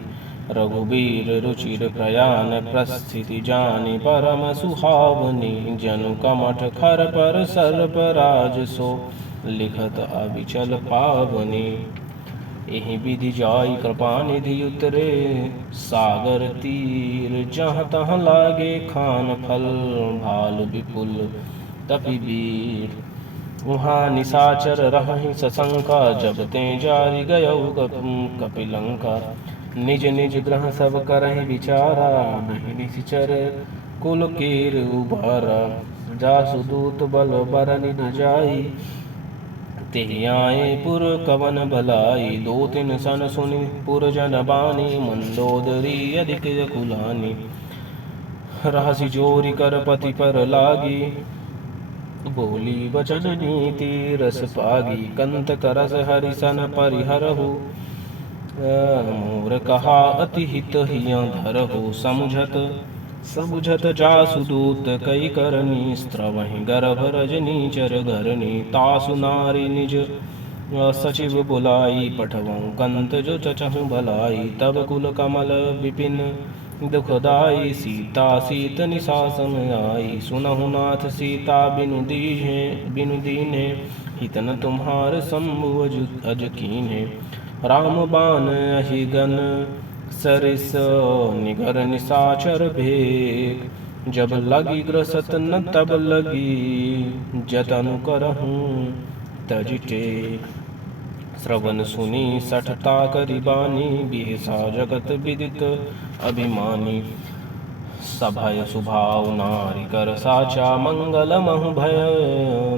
रघुबीर रुचिर प्रयाण। प्रस्थिति जानि परम सुहावनी, जनु कमठ खर पर सर्प राज। सो लिखत अविचल पावनी। एहि विधि जाई कृपानिधि उतरे, सागर तीर जहाँ तहाँ लागे खान फल। भालु विपुल तपि वीर, वहाँ निशाचर रहहि सशंका। जब ते जारि गयउ कपिलंका, निज निज ग्रह सब करहि विचारा। नहीं निशिचर कुल कीर उबारा, जासु दूत बल बरनि न जाई। तेहि आए पुर कवन भलाई, दो तिन सन सुनि पुर जन बानी। मंदोदरी अधिक कुलानी, रहसि जोरि कर पति पर लागी। बोली वचन नीति रस पागी, कंत करस हरिसन परिहरहु। मोर कहा अति हित हिया धरहु, समुझत जासु दूत कई करनी। स्त्रवहि गर्भ रजनी चर घरनी, तासु नारी निज सचिव बुलाई। पठवऊँ कंत जो चचहु भलाई, तब कुल कमल विपिन दुखदाई। सीता सीत निशा सम आई, सुनहु नाथ सीता बिनु दीन्हे। हित न तुम्हार शंभु अज कीन्हे। राम बाण अहिगन सरिस, निगर निशाचर भेग। जब लगी ग्रसत न तब लगी, जतन करहूँ तज टेक। श्रवण सुनी सठता करि बानी, बिहसा जगत विदित अभिमानी। सभय सुभाव नारी कर साचा, मंगल महु भय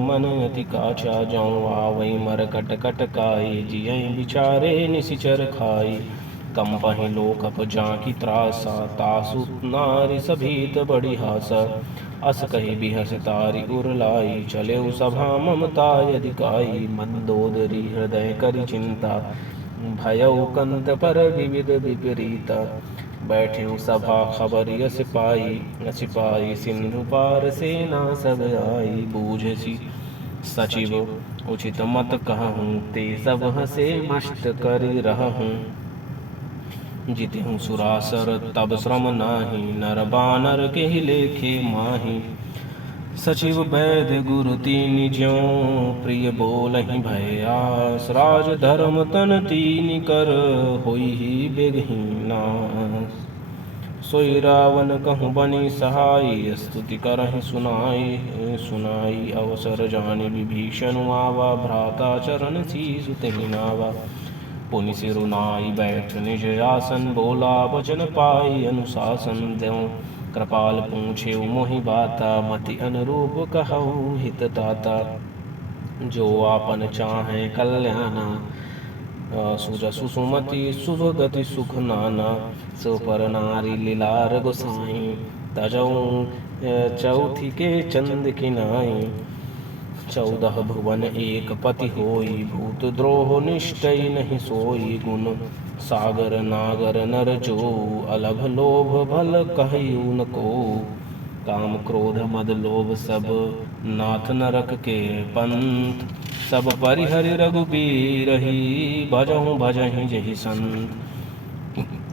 मन अति काचा। जौं आवै मरकट कटकाई, जियहि विचारे निशिचर खाई। कंपहि लोकप जांकी त्रासा, तासु नारी सभीत बड़ी हासा। अस कहि बिहस तारि उर लाई, चलेउ सभा ममता अधिकाई। मंदोदरी हृदय करि चिंता, भयउ कंत पर विविध विपरीता। बैठ्यु सभा खबरि सिपाही, सिंधु पार सेना सब आई। बूझसि सचिव उचित मत कहूँ, ते सब हसे मस्त करि रहूँ। जितिहु सुरासर तब श्रम नाही, नर बानर के लेखे माही। सचिव वैद्य गुरु तीनि ज्यों, प्रिय बोलहि भयास। राज धर्म तन तीनि कर, होई ही बेगहि नास। सोई रावण कहूँ बनी सहाय, स्तुति करहि सुनाई सुनाई। अवसर जानि विभीषण आवा, भ्राता चरण सीसु तेहि नावा। पुनि सिरुनाई बैठ निज आसन, बोला वचन पाई अनुशासन। त्यों कृपाल पूछे मोहि बाता, मति अनुरूप कहूँ हित ताता। जो आपन चाहे कल्याणा, सुजसु सुमति शुभ गति सुख नाना। सो पर नारी लीलार गोसाई, तजऊ चौथी के चंद किनाई। 14 भुवन एक पति होई, भूत द्रोह निष्ठई नहीं सोई। गुण सागर नागर नर जो, अलभ लोभ भल कहयूँ न को। काम क्रोध मद लोभ सब, नाथ नरक के पंथ। सब परिहरि रघुबीरहि, भजहु भजहि जहि संत।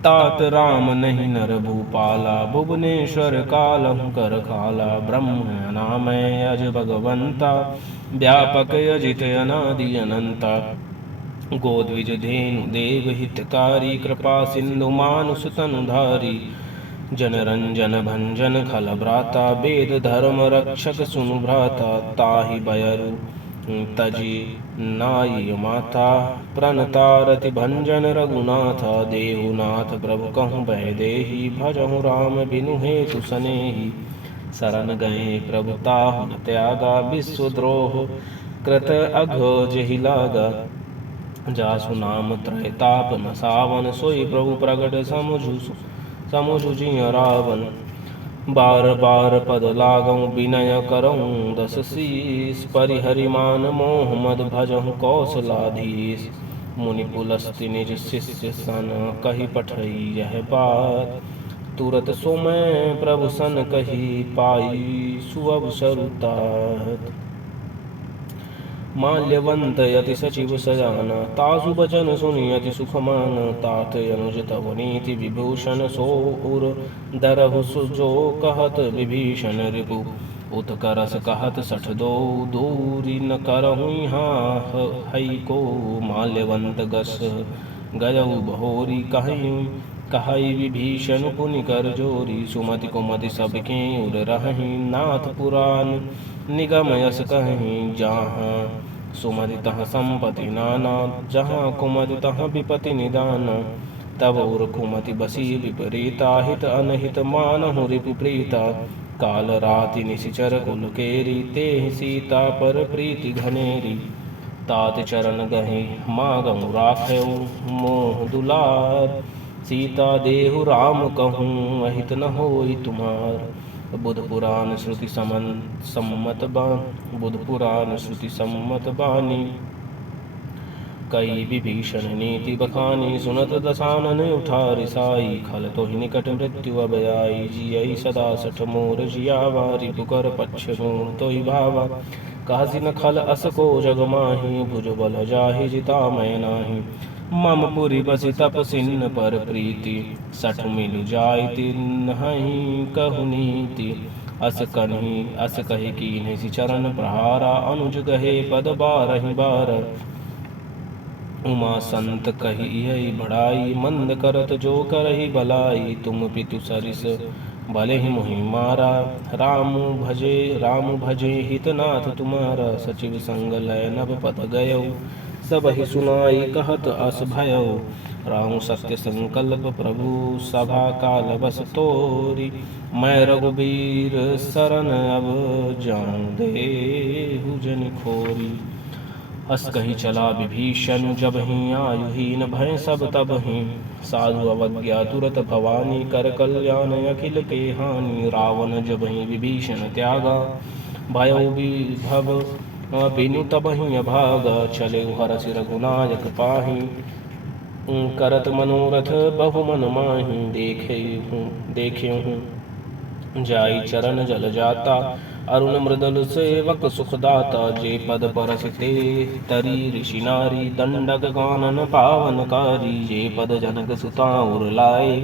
तात राम नहीं नर भूपाला, भुवनेश्वर कालहु कर खाला। ब्रह्म अनामय अज भगवंता, व्यापक अजित अनादि अनंता। गोद्विज धेनु देव हितकारी, कृपा सिंधु मानुष तनुधारी। जनरंजन भंजन खल भ्राता, वेद धर्म रक्षक सुनु भ्राता। ताहि बयरु तजी नाई माता, प्रणतारति भंजन रघुनाथ। देहुनाथ प्रभु कहूँ वैदेही, भजहु राम बिनु हेतु सनेही। शरण गए प्रभु ताहु न त्यागा, विश्वद्रोह कृत अघो जेहि लागा। जासु नाम त्रैताप न सावन, सोई प्रभु प्रगट समुझु जिय रावण। बार बार पद लागऊँ विनय करऊँ, 10 शीस परिहरिमान मोह मद भजहु कौशलाधीश। मुनि पुलस्त्य निज शिष्य सन, कही पठई यह बात। तुरत सोमय प्रभु सन कही, पाई सुअवसर तात। माल्यवंत यति सचिव सजाना, तासु बचन सुनि अति सुख माना। तात अनुज तव नीति विभूषण, सो उर दरहु जो कहत विभीषण रिपु। उत्करस कहत 62 दूरी, न करहु यहाँ हई को। माल्यवंत गस गयऊ बहोरी, कहई विभीषण पुनि कर जोरी। सुमति कुमति सबके उर रहहि, नाथ पुराण निगम यस कहीं। जहाँ सुमति तहाँ संपत्ति नाना, जहाँ कुमति तहाँ विपति निदाना। तब उर कुमति बसी विपरीता, हित अनहित मानहु रिपु प्रीता। काल राति निशिचर कुल केरी, तेहि सीता पर प्रीति घनेरी। तात चरण गहे मागहु राखऊ, मोह दुलार। सीता देहु राम कहूँ, अहित न होई तुम्हार। बुध पुराण श्रुति सम्मत बानी, कई विभीषण नीति बखानी। सुनत दसानन उठा रिसाई, खल तोहि निकट मृत्यु अब आई। जियई सदा सठ मोर जियावा, रिपुकर पक्ष गुण तोहि भावा। कासी न खल अस को जग माही, भुज बल जाहि जिता मैं नाही। मम पुरि बसि तपसिन पर प्रीति, सठ मिलु जाइति नहिं कहु नीति। अस कहि कीन्हि चरण प्रहारा, अनुज गहे पद बारहि बार। उमा संत कहियै बढ़ाई, मंद करत जो करहि भलाई। तुम पितु सरिस भले ही मोहि मारा, राम भजे हितनाथ तुम्हारा। सचिव संग लय नभ पद गयऊ, सब ही सुनाई कहत अस भयऊ। राहु सत्य संकल्प प्रभु, सभा काल बस तोरी। मैं रघुबीर शरण अब जाऊं, देहु जनि खोरी। हस कही चला विभीषण, जब ही आयुहीन भय सब तब ही। साधु अवज्ञा तुरत भवानी, कर कल्याण अखिल के हानि। रावण जब ही विभीषण त्यागा, भयउ विभव बिनु तबहि अभागा। चले हरषि रघुनायक पाहि, करत मनोरथ बहु मन माहि। देखेहूँ जाई चरण जल जाता, अरुण मृदल सेवक सुखदाता। जे पद परसिते तरी ऋषि नारी, दंडक कानन पावनकारी। जे पद जनक सुता उर लाए,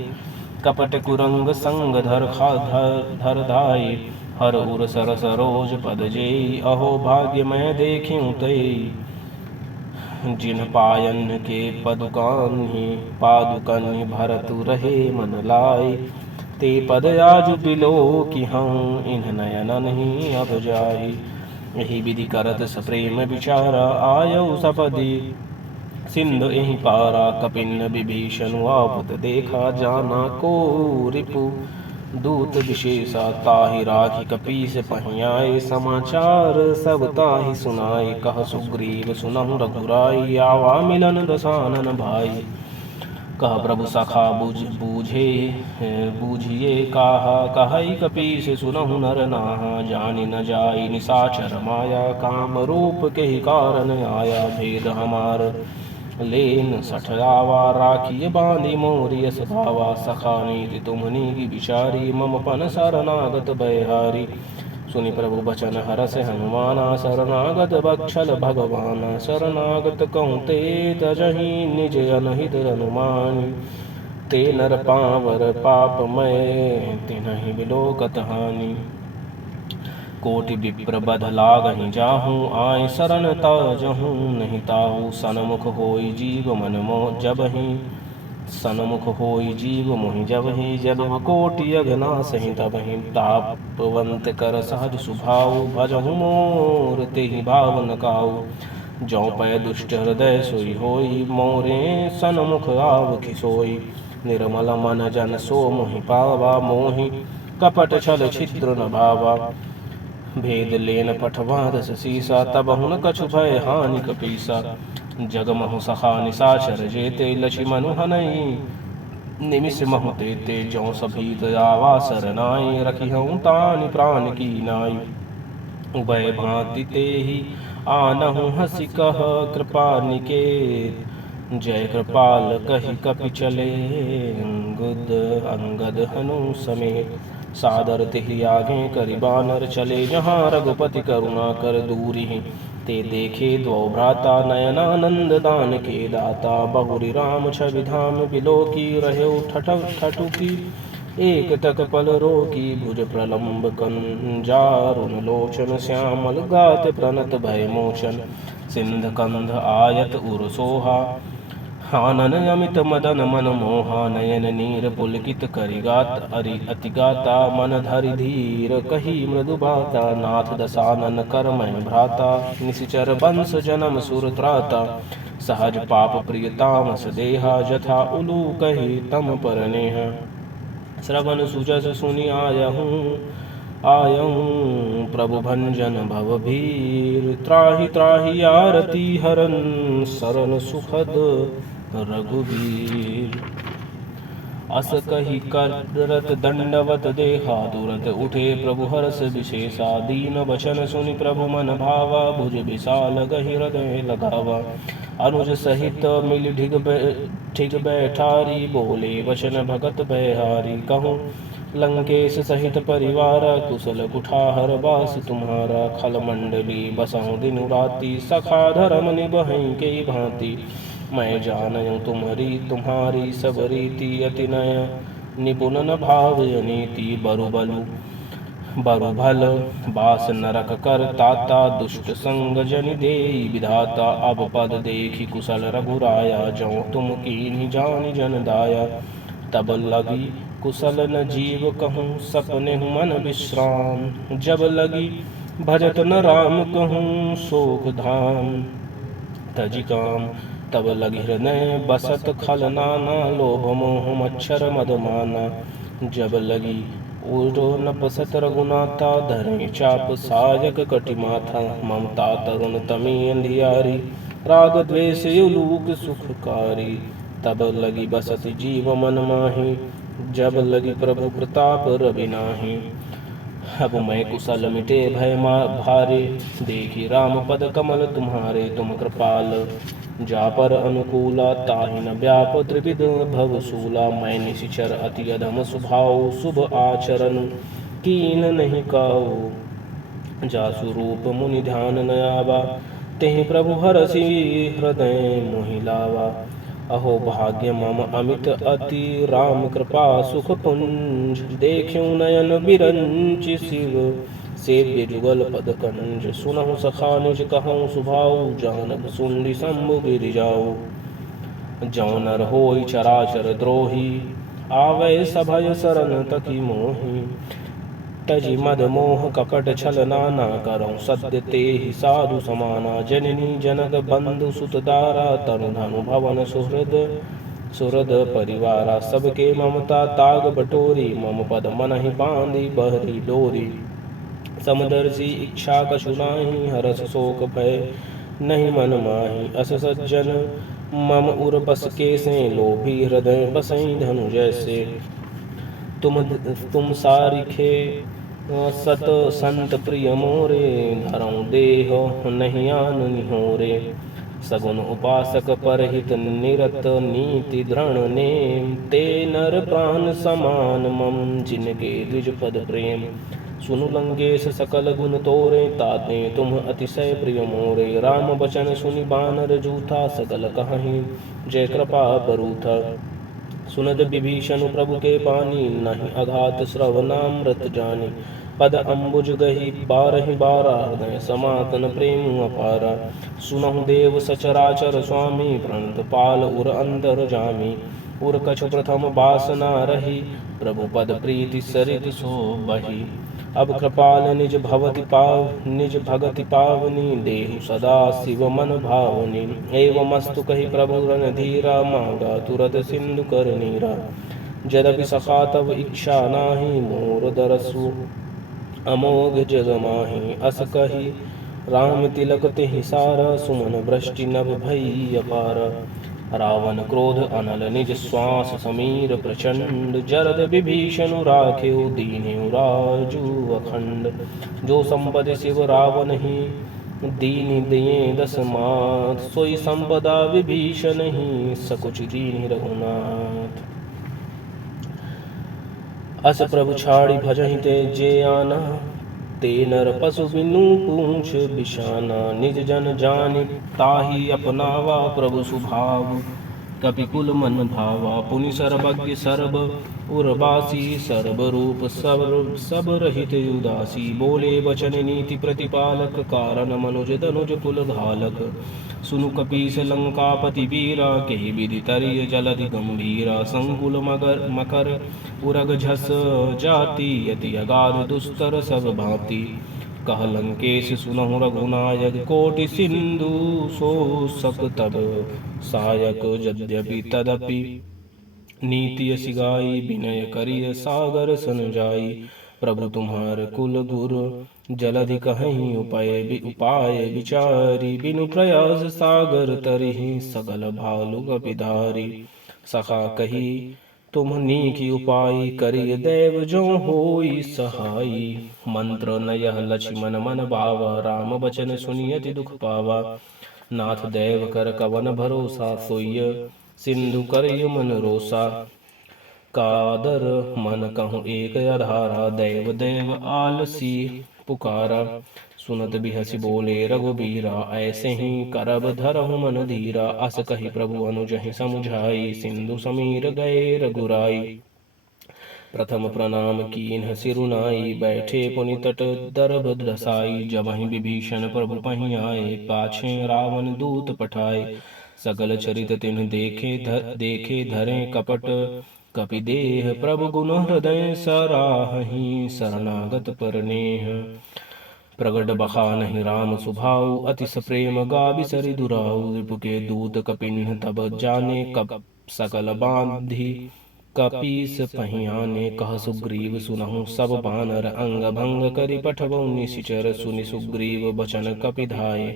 कपट कुरंग संग धर धाये। हर उर सर सरोज पद जेई, अहो भाग्य मैं देखूं तई। जिन पायन के पादुकान्हि भरतु रहे मन लाए। ते पद आजु बिलो कि हम इन नयन नहीं अब जाई। यही विधि करत सप्रेम विचारा आयौ सपदि सिंधु एहि पारा। कपिन विभीषण आपुत देखा जाना को रिपु दूत विशेषा। ताहि राखी कपीस पहियाए समाचार सब ताहि सुनाए। कह सुग्रीव सुनहु रघुराई आवा मिलन दसानन भाई। कह प्रभु सखा बूझिए काहा कहई कपीस सुनहु नर नाहा। जानि न जाई निसाचर माया काम रूप के कारण आया। भेद हमार लेन सठरावा राखिए बांधी मोरिय सभावा। सखा नीति तुम्हनी की विचारी मम पन शरणागत बयहारी। सुनि प्रभु बचन हरस हनुमाना शरणागत बक्षल भगवाना। शरणागत कहते तजहि निज अनहित हनुमान। ते नर पावर पापमय तिन्हि बिलोकत हानि। कोटि विप्र बध लागहि जाहूँ आय शरण तजहूँ नहीं ताहू। सनमुख होई जीव मन मोह जबहि सनमुख होई जीव मोहि जबहि। जब कोटि अघनासहि तबहि तापवंत कर सहज सुभाऊ। भजहु मोर तेहि भाव न काऊ। जौ पै दुष्ट हृदय सोई होई मोरे सनमुख आव खिसोई। निर्मल मन जन सो मोहि पावा मोहि कपट छल छिद्र न भावा। भेद लेन पठवाद सीसा तब हुन कछु भय हानि कपीसा। जगमहु सखा निसाचर जेते लक्ष्मनु हनई। निमिष महु तेते जौ सभीत आवा सरनाई। रखिहउँ तानि प्राण की नाई। उभय भांति तेहि आनहु हँसि कह कृपा निकेत। जय कृपाल कहि कपि चले अंगद हनु समेत। सादर तिहि आगे करि बानर चले जहाँ रघुपति करुणा कर दूरिहि। ते देखे द्वौ भ्राता नयनानंद दान के दाता। बहुरि राम छवि धाम बिलोकी रह्यो ठठुकी। एक टक पल रोकी भुज प्रलम्ब कंजारुन लोचन। श्यामल गात प्रणत भय मोचन सिंध कंध आयत उर सोहा। आनन अमित मदन मन मोहा नयन नीर पुलकित करिगात अरि अतिगाता। मन धरि धीर कही मृदु बाता नाथ दसानन करमय भ्राता। निशिचर बंस जनम सुर त्राता सहज पाप प्रिय तामस देहा। जथा उलू कही तम पर नेहा श्रवण सुजस सुनि आयहूँ प्रभु भंजन भव भीर। त्राहि त्राहि आरती हरन सरन सुखद रघुबीर। अस कही करत दंडवत देखा तुरत उठे प्रभु हर्ष विशेषा। दीन वचन सुनि प्रभु मन भावा भुज विशाल गहि हृदय लगावा। अनुज सहित मिल ठिग बैठारी बोले वचन भगत भयहारी। कहूँ लंकेश सहित परिवार कुशल कुठार बास तुम्हारा। खल मंडली बसहु दिन राति सखा धर्म निबहै के भांति। मैं जानयूं तुम्हारी सब रीति अति नय निपुण न भाव नीति। बरु भल बास नरक कर ताता दुष्ट संग जनि देई विधाता। अब पद देखी कुशल रघुराया जौ तुम कीन्ही जानि जन दाया। तब लगी कुशल न जीव कहूँ सपने मन विश्राम। जब लगी भजत न राम कहूँ शोक धाम तजि काम। तब लगी हृदय बसत खल नाना लोभ मोह मच्छर मद माना। जब लगी उरो न बसत रघुनाथा धरे चाप सायक कटि माथा। ममता तरुण तमी अंधियारी राग द्वेष युलूक सुखकारी। तब लगी बसत जीव मन माही जब लगी प्रभु प्रताप रवि नाही। अब मैं कुशल मिटे भय भारे देखी राम पद कमल तुम्हारे। तुम कृपाल जा पर अनुकूला ताहि न व्याप त्रिविध भवसूला। मैं निशिचर अति अधम स्वभाव शुभ आचरण कीन नहीं काऊ। जासु रूप मुनि ध्यान न आवा तेहि प्रभु हरषि हृदय मोहि लावा। अहो भाग्य मम अमित अति राम कृपा सुख पुंज। देखूं नयन बिरंचि शिव सेव्य जुगल पद कंज। सुनहु सखा निज कहूँ सुभाऊ जानक सुंडी शंभु गिरि जाऊ। जौ नर होई चराचर द्रोही आवे सभय सरन तकी मोहि। तजि मद मोह कपट छल नाना करऊँ सद्य ते ही साधु समाना। जननी जनक बंधु सुत दारा तनु धनु भवन सुहृद परिवारा। सबके ममता ताग बटोरी मम पद मनहि बांधी बहरी डोरी। समदर्शी इच्छा कछु नाही हरस शोक भय नहीं मन माही। अस सज्जन मम उर बस के से लोभी हृदय बसई धनु जैसे। तुम सारिखे सत संत प्रिय मोरे धरऊँ देह नहीं आन निहोरे। सगुन उपासक परहित निरत नीति दृढ़ नेम। ते नर प्राण समान मम जिनके द्विज पद प्रेम। सुनु लंकेश सकल गुण तोरे ताते तुम अतिशय प्रिय मोरे। राम बचन सुनि बानर जूथा सकल कहाहि जय कृपा बरूथा। सुनद विभीषण प्रभु के पानी नहीं अघात श्रवणामृत जानी। पद अम्बुज गही बारहि बारा हृदय समातन प्रेम अपारा। सुनहु देव सचराचर स्वामी प्रणत पाल उर अंदर जामी। उर कछ प्रथम बासना रही प्रभु पद प्रीति सरित सो बही। अब कृपाल निज भगति पावनी देहु सदा शिव मन भावनी। एवं मस्तु कही प्रभु रणधीरा मांगा तुरत सिंधु कर नीरा। यद्यपि सखा तब इच्छा नाही मोर दरसु अमोघ जग माही। अस कही राम तिलक तेहि सारा सुमन वृष्टि नभ भई अपार। रावण क्रोध अनल निज श्वास समीर प्रचंड। जरद विभीषण राखेउ दीन्हु राजु अखंड। जो संपदि शिव रावण ही दीन दिए दस मात। सोई संपदा विभीषण ही सकुच दीन रघुनाथ। अस प्रभु छाड़ी भजहि ते जे आना। ते नर पशु बिनु पूछ बिशाना। निज जन जानि ताहि अपनावा प्रभु सुभाव। कपिकुल मन भावा पुनि सर्वज्ञ सर्व उर्वासी। सर्व रूप सब रहित उदासी। बोले वचन नीति प्रतिपालक कारण मनुज धनुज कुल घालक। सुनु कपीस लंकापति वीरा के विधि तरिय जलधि गंभीरा। संकुल मकर उरग झस जाति यति अगाध दुस्तर सब भांति। कह लंकेश सुनहु रघुनायक कोटि सिंधु सो सक तब सायक। यद्यपि तदपि नीति यसी गाई विनय करिय सागर सन जाई। प्रभु तुम्हार कुल गुरु जलधि कहीं उपाय विचारी। बिनु प्रयास सागर तरहि सकल भालु कपिधारी। सखा कही तुम नीकी उपाय करिय देव जो होई सहाई। मंत्र न यह लक्ष्मण मन भावा राम बचन सुनियति दुख पावा। नाथ देव कर कवन भरोसा सोय सिंधु करिय मन रोसा। कादर मन कहूँ एक आधारा दैव देव आलसी पुकारा। सुनत बिहसि बोले रघुबीरा ऐसे ही करब धरहु मन धीरा। अस कही प्रभु अनुजहि समुझाई सिंधु समीर गए रघुराई। प्रथम प्रणाम कीन्ह सिरुनाई बैठे पुनि तट दर्भ दसाई। जबहि विभीषण प्रभु पहि आए पाछे रावण दूत पठाए। सकल चरित तिन्ह देखे धरे कपट कपि देह। प्रभु गुण हृदय सराहि शरणागत पर नेह। प्रगट बखानहि राम सुभाऊ अति सप्रेम गावि सरि दुराऊ। रिपु के दूत कपिन्ह तब जाने कप सकल बांधि कपीस पहियाने। कह सुग्रीव सुनहु सब बानर अंग भंग करि पठबौ निशिचर। सुनि सुग्रीव बचन कपिधाये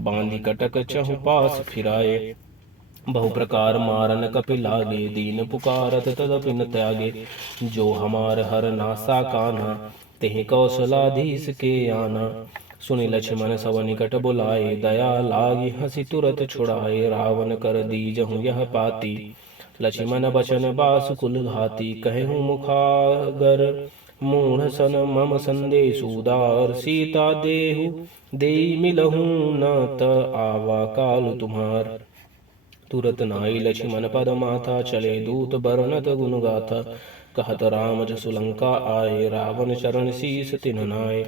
बांधि कटक चहु पास फिराए। बहु प्रकार मारन कपि लागे दीन पुकारत तदपि न त्यागे। जो हमार हर नासा कान्हा तेहि कौशलाधीश के आना। सुनि लक्ष्मण सब निकट बुलाए दया लागी हंसी तुरत छुड़ाए। रावण कर दीजहु यह पाती लक्ष्मण बचन बासुकुल घाती। कहूँ मुखागर मूढ़ सन मम संदेश उदार। सीता देहु देई मिलहु न त आवा काल तुम्हार। तुरत नाई लक्ष्मण पद माथा चले दूत बरनत गुण गाथा। कहत राम जसु लंका आए रावण चरण शीस तिन्ह नाय।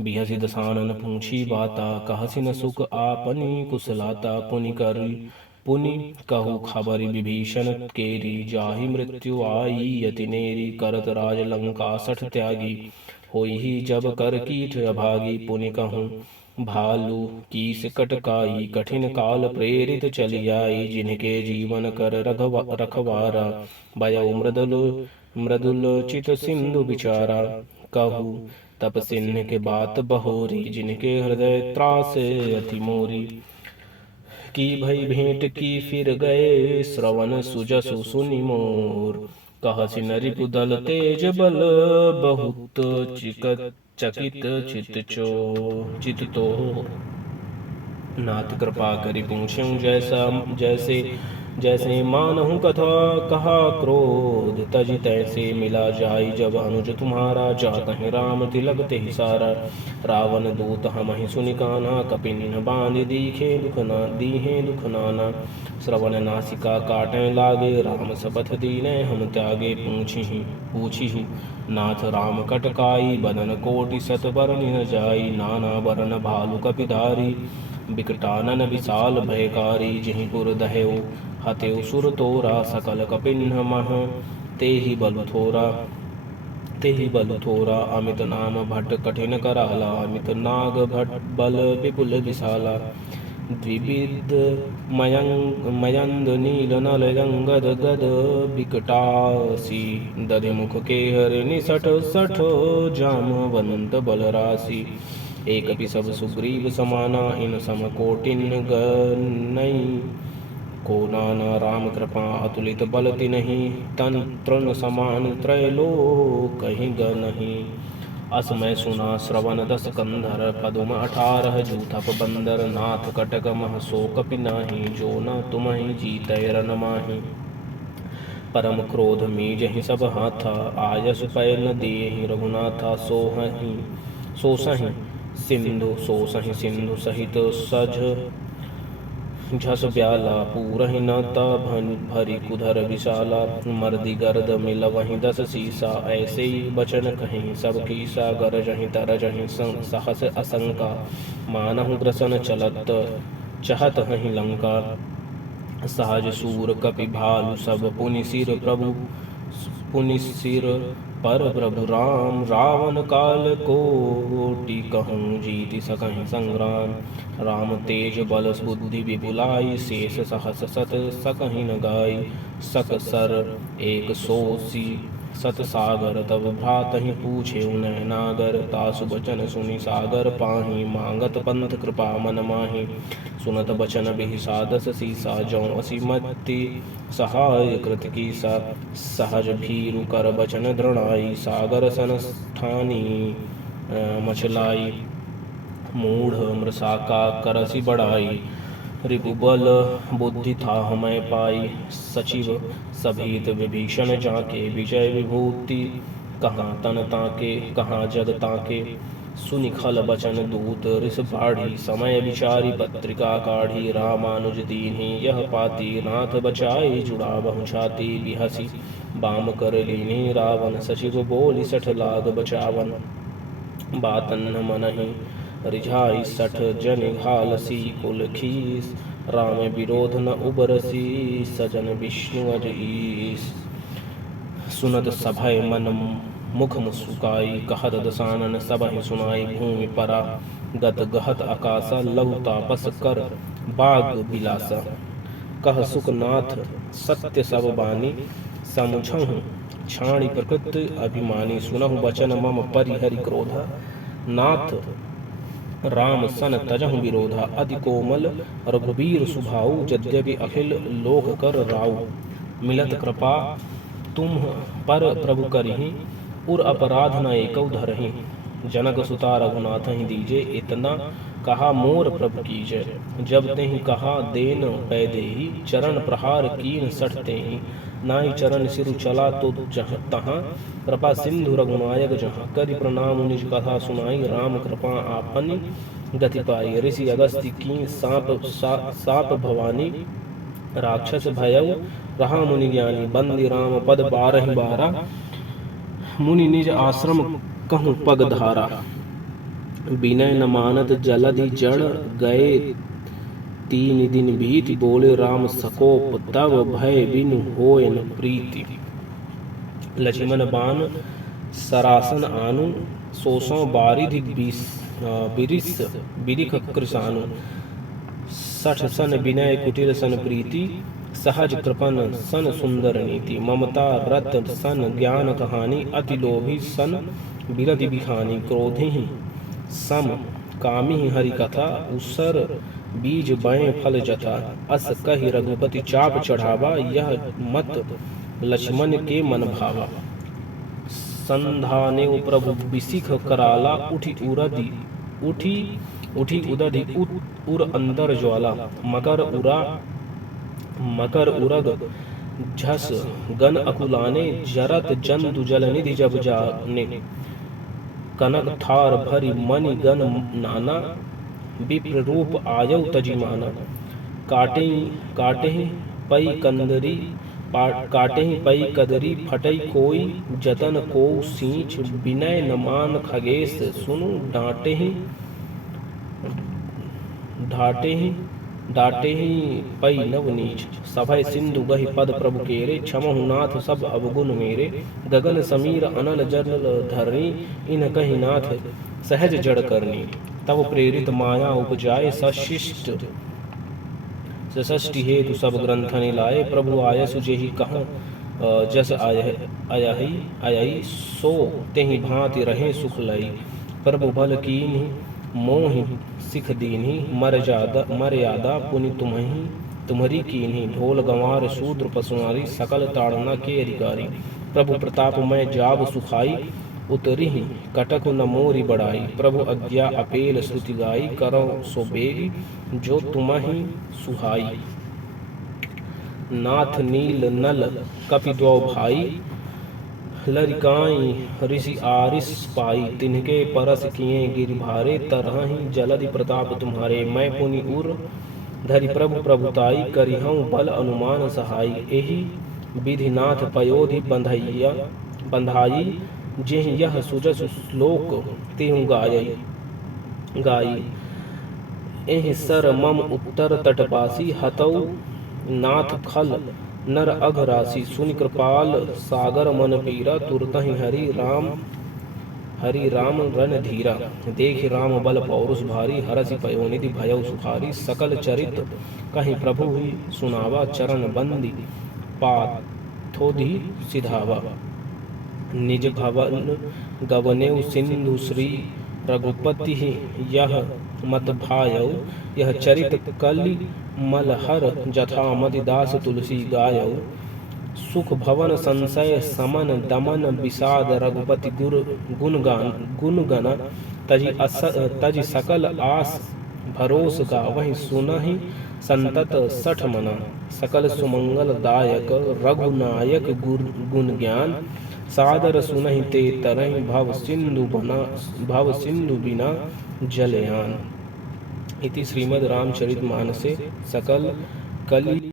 बिहसि दसानन पूछी बाता कहसि न सुख आपनी कुशलाता। पुनि कर पुनि कहु खबरि विभीषण केरी, जाहि मृत्यु आई यति नेरी। करत राज लंका सठ त्यागी, होई जब कर कीट अभागी। पुनि कहूँ भालू कीस कटकाई, कठिन काल प्रेरित चली आई। जिनके जीवन कर रखवारा, भयउ मृदुल चित सिंधु विचारा। कहू तप सिंह के बात बहोरी, जिनके हृदय त्रास अति मोरी। की भई भेंट की फिर गए, श्रवण सुजसु सुनि मोर। कहसि नरिपु दल तेज बल, बहुत चकित चित तो। नाथ कृपा करि पूछऊँ जैसे जैसे मानहु कथा कहा क्रोध। तज तैसे मिला जाई, जब अनुज तुम्हारा। जातहि राम तिलक तेहि सारा। रावण दूत हमहि सुनि कान्हा, कपिन बांध दीहे दुख नाना। श्रवण नासिका काटै लागे, राम शपथ दीनै हम त्यागे। पूछिहु नाथ राम कटकाई, बदन कोटि शत बरनि न जाई। नाना बरन भालु कपिधारी, बिकटानन विशाल भयकारी। जिहि पुर दहेउ हतेउ सुर तोरा, सकल कपिन्ह मह तेहि बल थोरा। अमित नाम भट्ट कठिन कराला, अमित नाग भट्ट बल विपुल विशाला। द्विविध मयंद नील नल यंगद गद बिकटासी। दधिमुख के हरिणि सठ जामवंत बलराशि। एक सब सुग्रीव समाना, इन सम कोटिन गनई। को नाना राम कृपा अतुलित बल तिन्हि, तन तृण समान त्रैलोक कहीं गनहि। असमय सुना श्रवण दस कंधर, पदुम 18 जूथप बंदर। नाथ कटक मह सो कपि नाही, जो न तुम्हि जीतै रन माही। परम क्रोध मीजहि सब हाथा, आयसु पै न देहि रघुनाथा। सोसहि सिंधु सहित सझ झस ब्याला, पूरहि न भरी कुधर विशाला। मर्दि गर्द मिलवहि 10 सीसा, ऐसे ही बचन कहीं सब कीसा। गरजहि तरजहि सहस असंका, मानहु ग्रसन चहत हहि लंका। सहज सूर कपि भालु सब, पुनि सिर पर प्रभु राम। रावण काल कोटि कहूँ, जीति सकहि संग्राम। राम तेज बल बुद्धि विपुलाई, शेष सहस सत सकहि न गाई। सक सर एक सोसी सत सागर, तब भ्रातहि पूछे उनय नागर। तासु बचन सुनि सागर पाहि, मांगत पंथ कृपा मन माहि। सुनत बचन बिहि सादस सीसा, जौं असिमति सहाय कृत कीसा। सहज भीरु कर बचन दृढ़ाई, सागर सन ठानी मछलाई। मूढ़ मृषा का करसि बढ़ाई, रिपुबल बुद्धि था मैं पाई। सचिव सभीत विभीषण जाके, विजय विभूति कहाँ तन ताके। कहाँ जग ताके, सुनि खल बचन दूत रिस बाढ़ी। समय विचारी पत्रिका काढ़ी, रामानुज दीन्ही यह पाती। नाथ बचाई जुड़ावहु छाती, बिहसी बाम कर लीनी रावण। सचिव बोली 60 लाग बचावन, बातन मनहि रिझाई 60 जन घालसी। कुल खीस राम विरोध न उबरसी, सजन विष्णु अजीस। सुनत सभय मन मुख मुस्काई, कहत दसानन सबहि सुनाई। भूमि परा गत गहत आकाशा, लहु तापस कर बाग बिलासा। कह सुखनाथ सत्य सब बानी, समुझहु छाणी प्रकृति अभिमानी। सुनहु बचन मम परिहरि क्रोधा, नाथ राम सन तजहु विरोधा। अति कोमल रघुबीर सुभाऊ, यद्यपि अखिल लोक कर राऊ। मिलत कृपा तुम पर प्रभु करहि, उर अपराध न एकौ धरहि। जनक सुता रघुनाथ ही दीजे, इतना कहा मोर प्रभु कीजय। जब तेहि कहा देन पै देहि, चरण प्रहार कीन 60 तेहि। नाई चरण सिरु चला तो तहाँ, कृपा सिंधु रघुनायक जहाँ। करि प्रणाम निज कथा सुनाई, राम कृपा आपनि गति पाई। ऋषि अगस्त्य की साप भवानी, राक्षस भयउ रहा मुनि ज्ञानी। बंदी राम पद 12 मुनि निज आश्रम कहूँ पग धारा। विनय न मानत जलधि जड़, गए तीन दिन बीत बोले राम सकोप, तब भय बिनु होय न प्रीति। लक्ष्मण बान सरासन आनु, सोसों बारिधि बिरिस बिरिख कृसानु। सठ सन विनय कुटिल सन प्रीति, सहज कृपन सन सुंदर नीति। ममता रत सन ज्ञान कहानी, अति लोभी सन बिरधि बिखानी। क्रोधि सम कामी हरि कथा, उसर बीज बय फल जथा। अस कहि रघुपति चाप चढ़ावा, यह मत लक्ष्मण के मन भावा। संधाने प्रभु बिसिख कराला, उठी उदधि उर अंदर ज्वाला। मकर उरग झस गन अकुलाने, जरत जंतु जल निधि जब जाने। कनक थार भरी मणि गन नाना, विप्र रूप आयौ तजी माना। काटे पई कदरी, फटई कोई जतन को सींच। विनय न मान खगेश सुनु, डाटे ही पई नव नीच। सभय सिंधु गहि पद प्रभु केरे, क्षमहु नाथ सब अवगुण मेरे। गगन समीर अनल जल धरनी, इन कहि नाथ सहज जड़ करनी। तब प्रेरित माया उपजाए, सष्टि हेतु सब ग्रंथनि लाए। प्रभु आयसु जेहि कहाँ जस आयहि, सो तेहि भांति रहे सुख लई। प्रभु भल कीन्हि मोहि सिख दीन्हि, मर्यादा पुनि तुम्हरी कीन्हि। ढोल गंवार शूद्र पशुनारी, सकल ताड़ना के अधिकारी। प्रभु प्रताप मैं जाब सुखाई, उतरिहि कटक न मोरी बढ़ाई। प्रभु आज्ञा अपेल श्रुति गाई, करो सो बेगी जो तुम्हि सुहाई। नाथ नील नल कपि द्वौ भाई, लरिकाई ऋषि आरिस पाई। तिनके परस किए गिरभारे, तरहि जलधि प्रताप तुम्हारे। मैं पुनि उर धरि प्रभु प्रभुताई, करिहऊँ बल अनुमान सहाई। एहि विधिनाथ पयोधि बंधाई, जेहि यह सुजस श्लोक तेहु गाई। एहि सर मम उत्तर तटपासी, हतौ नाथ खल नर अघ राशि। सुनि कृपाल सागर मन पीरा, तुरतहि हरि राम रणधीरा। देखि राम बल पौरुष भारी, हरषि पयोनिधि भयउ सुखारी। सकल चरित कहि प्रभु ही सुनावा, चरण बंदी पाथोधि सिधावा। निज भवन गवनेउ सिंधु श्री, रघुपति यह मत भायौ। यह चरित कलि मलहर, जथा मति दास तुलसी गायौ। सुख भवन संशय समन दमन, विषाद रघुपति गुणगन। तजि सकल आस भरोस गावहि, सुनहि संतत सठ मना। सकल सुमंगल दायक रघुनायक, गुण ज्ञान। सादर सुनहि ते तरहि, भव सिंधु बिना जलयान। इति श्रीमद् रामचरितमानसे सकल कलि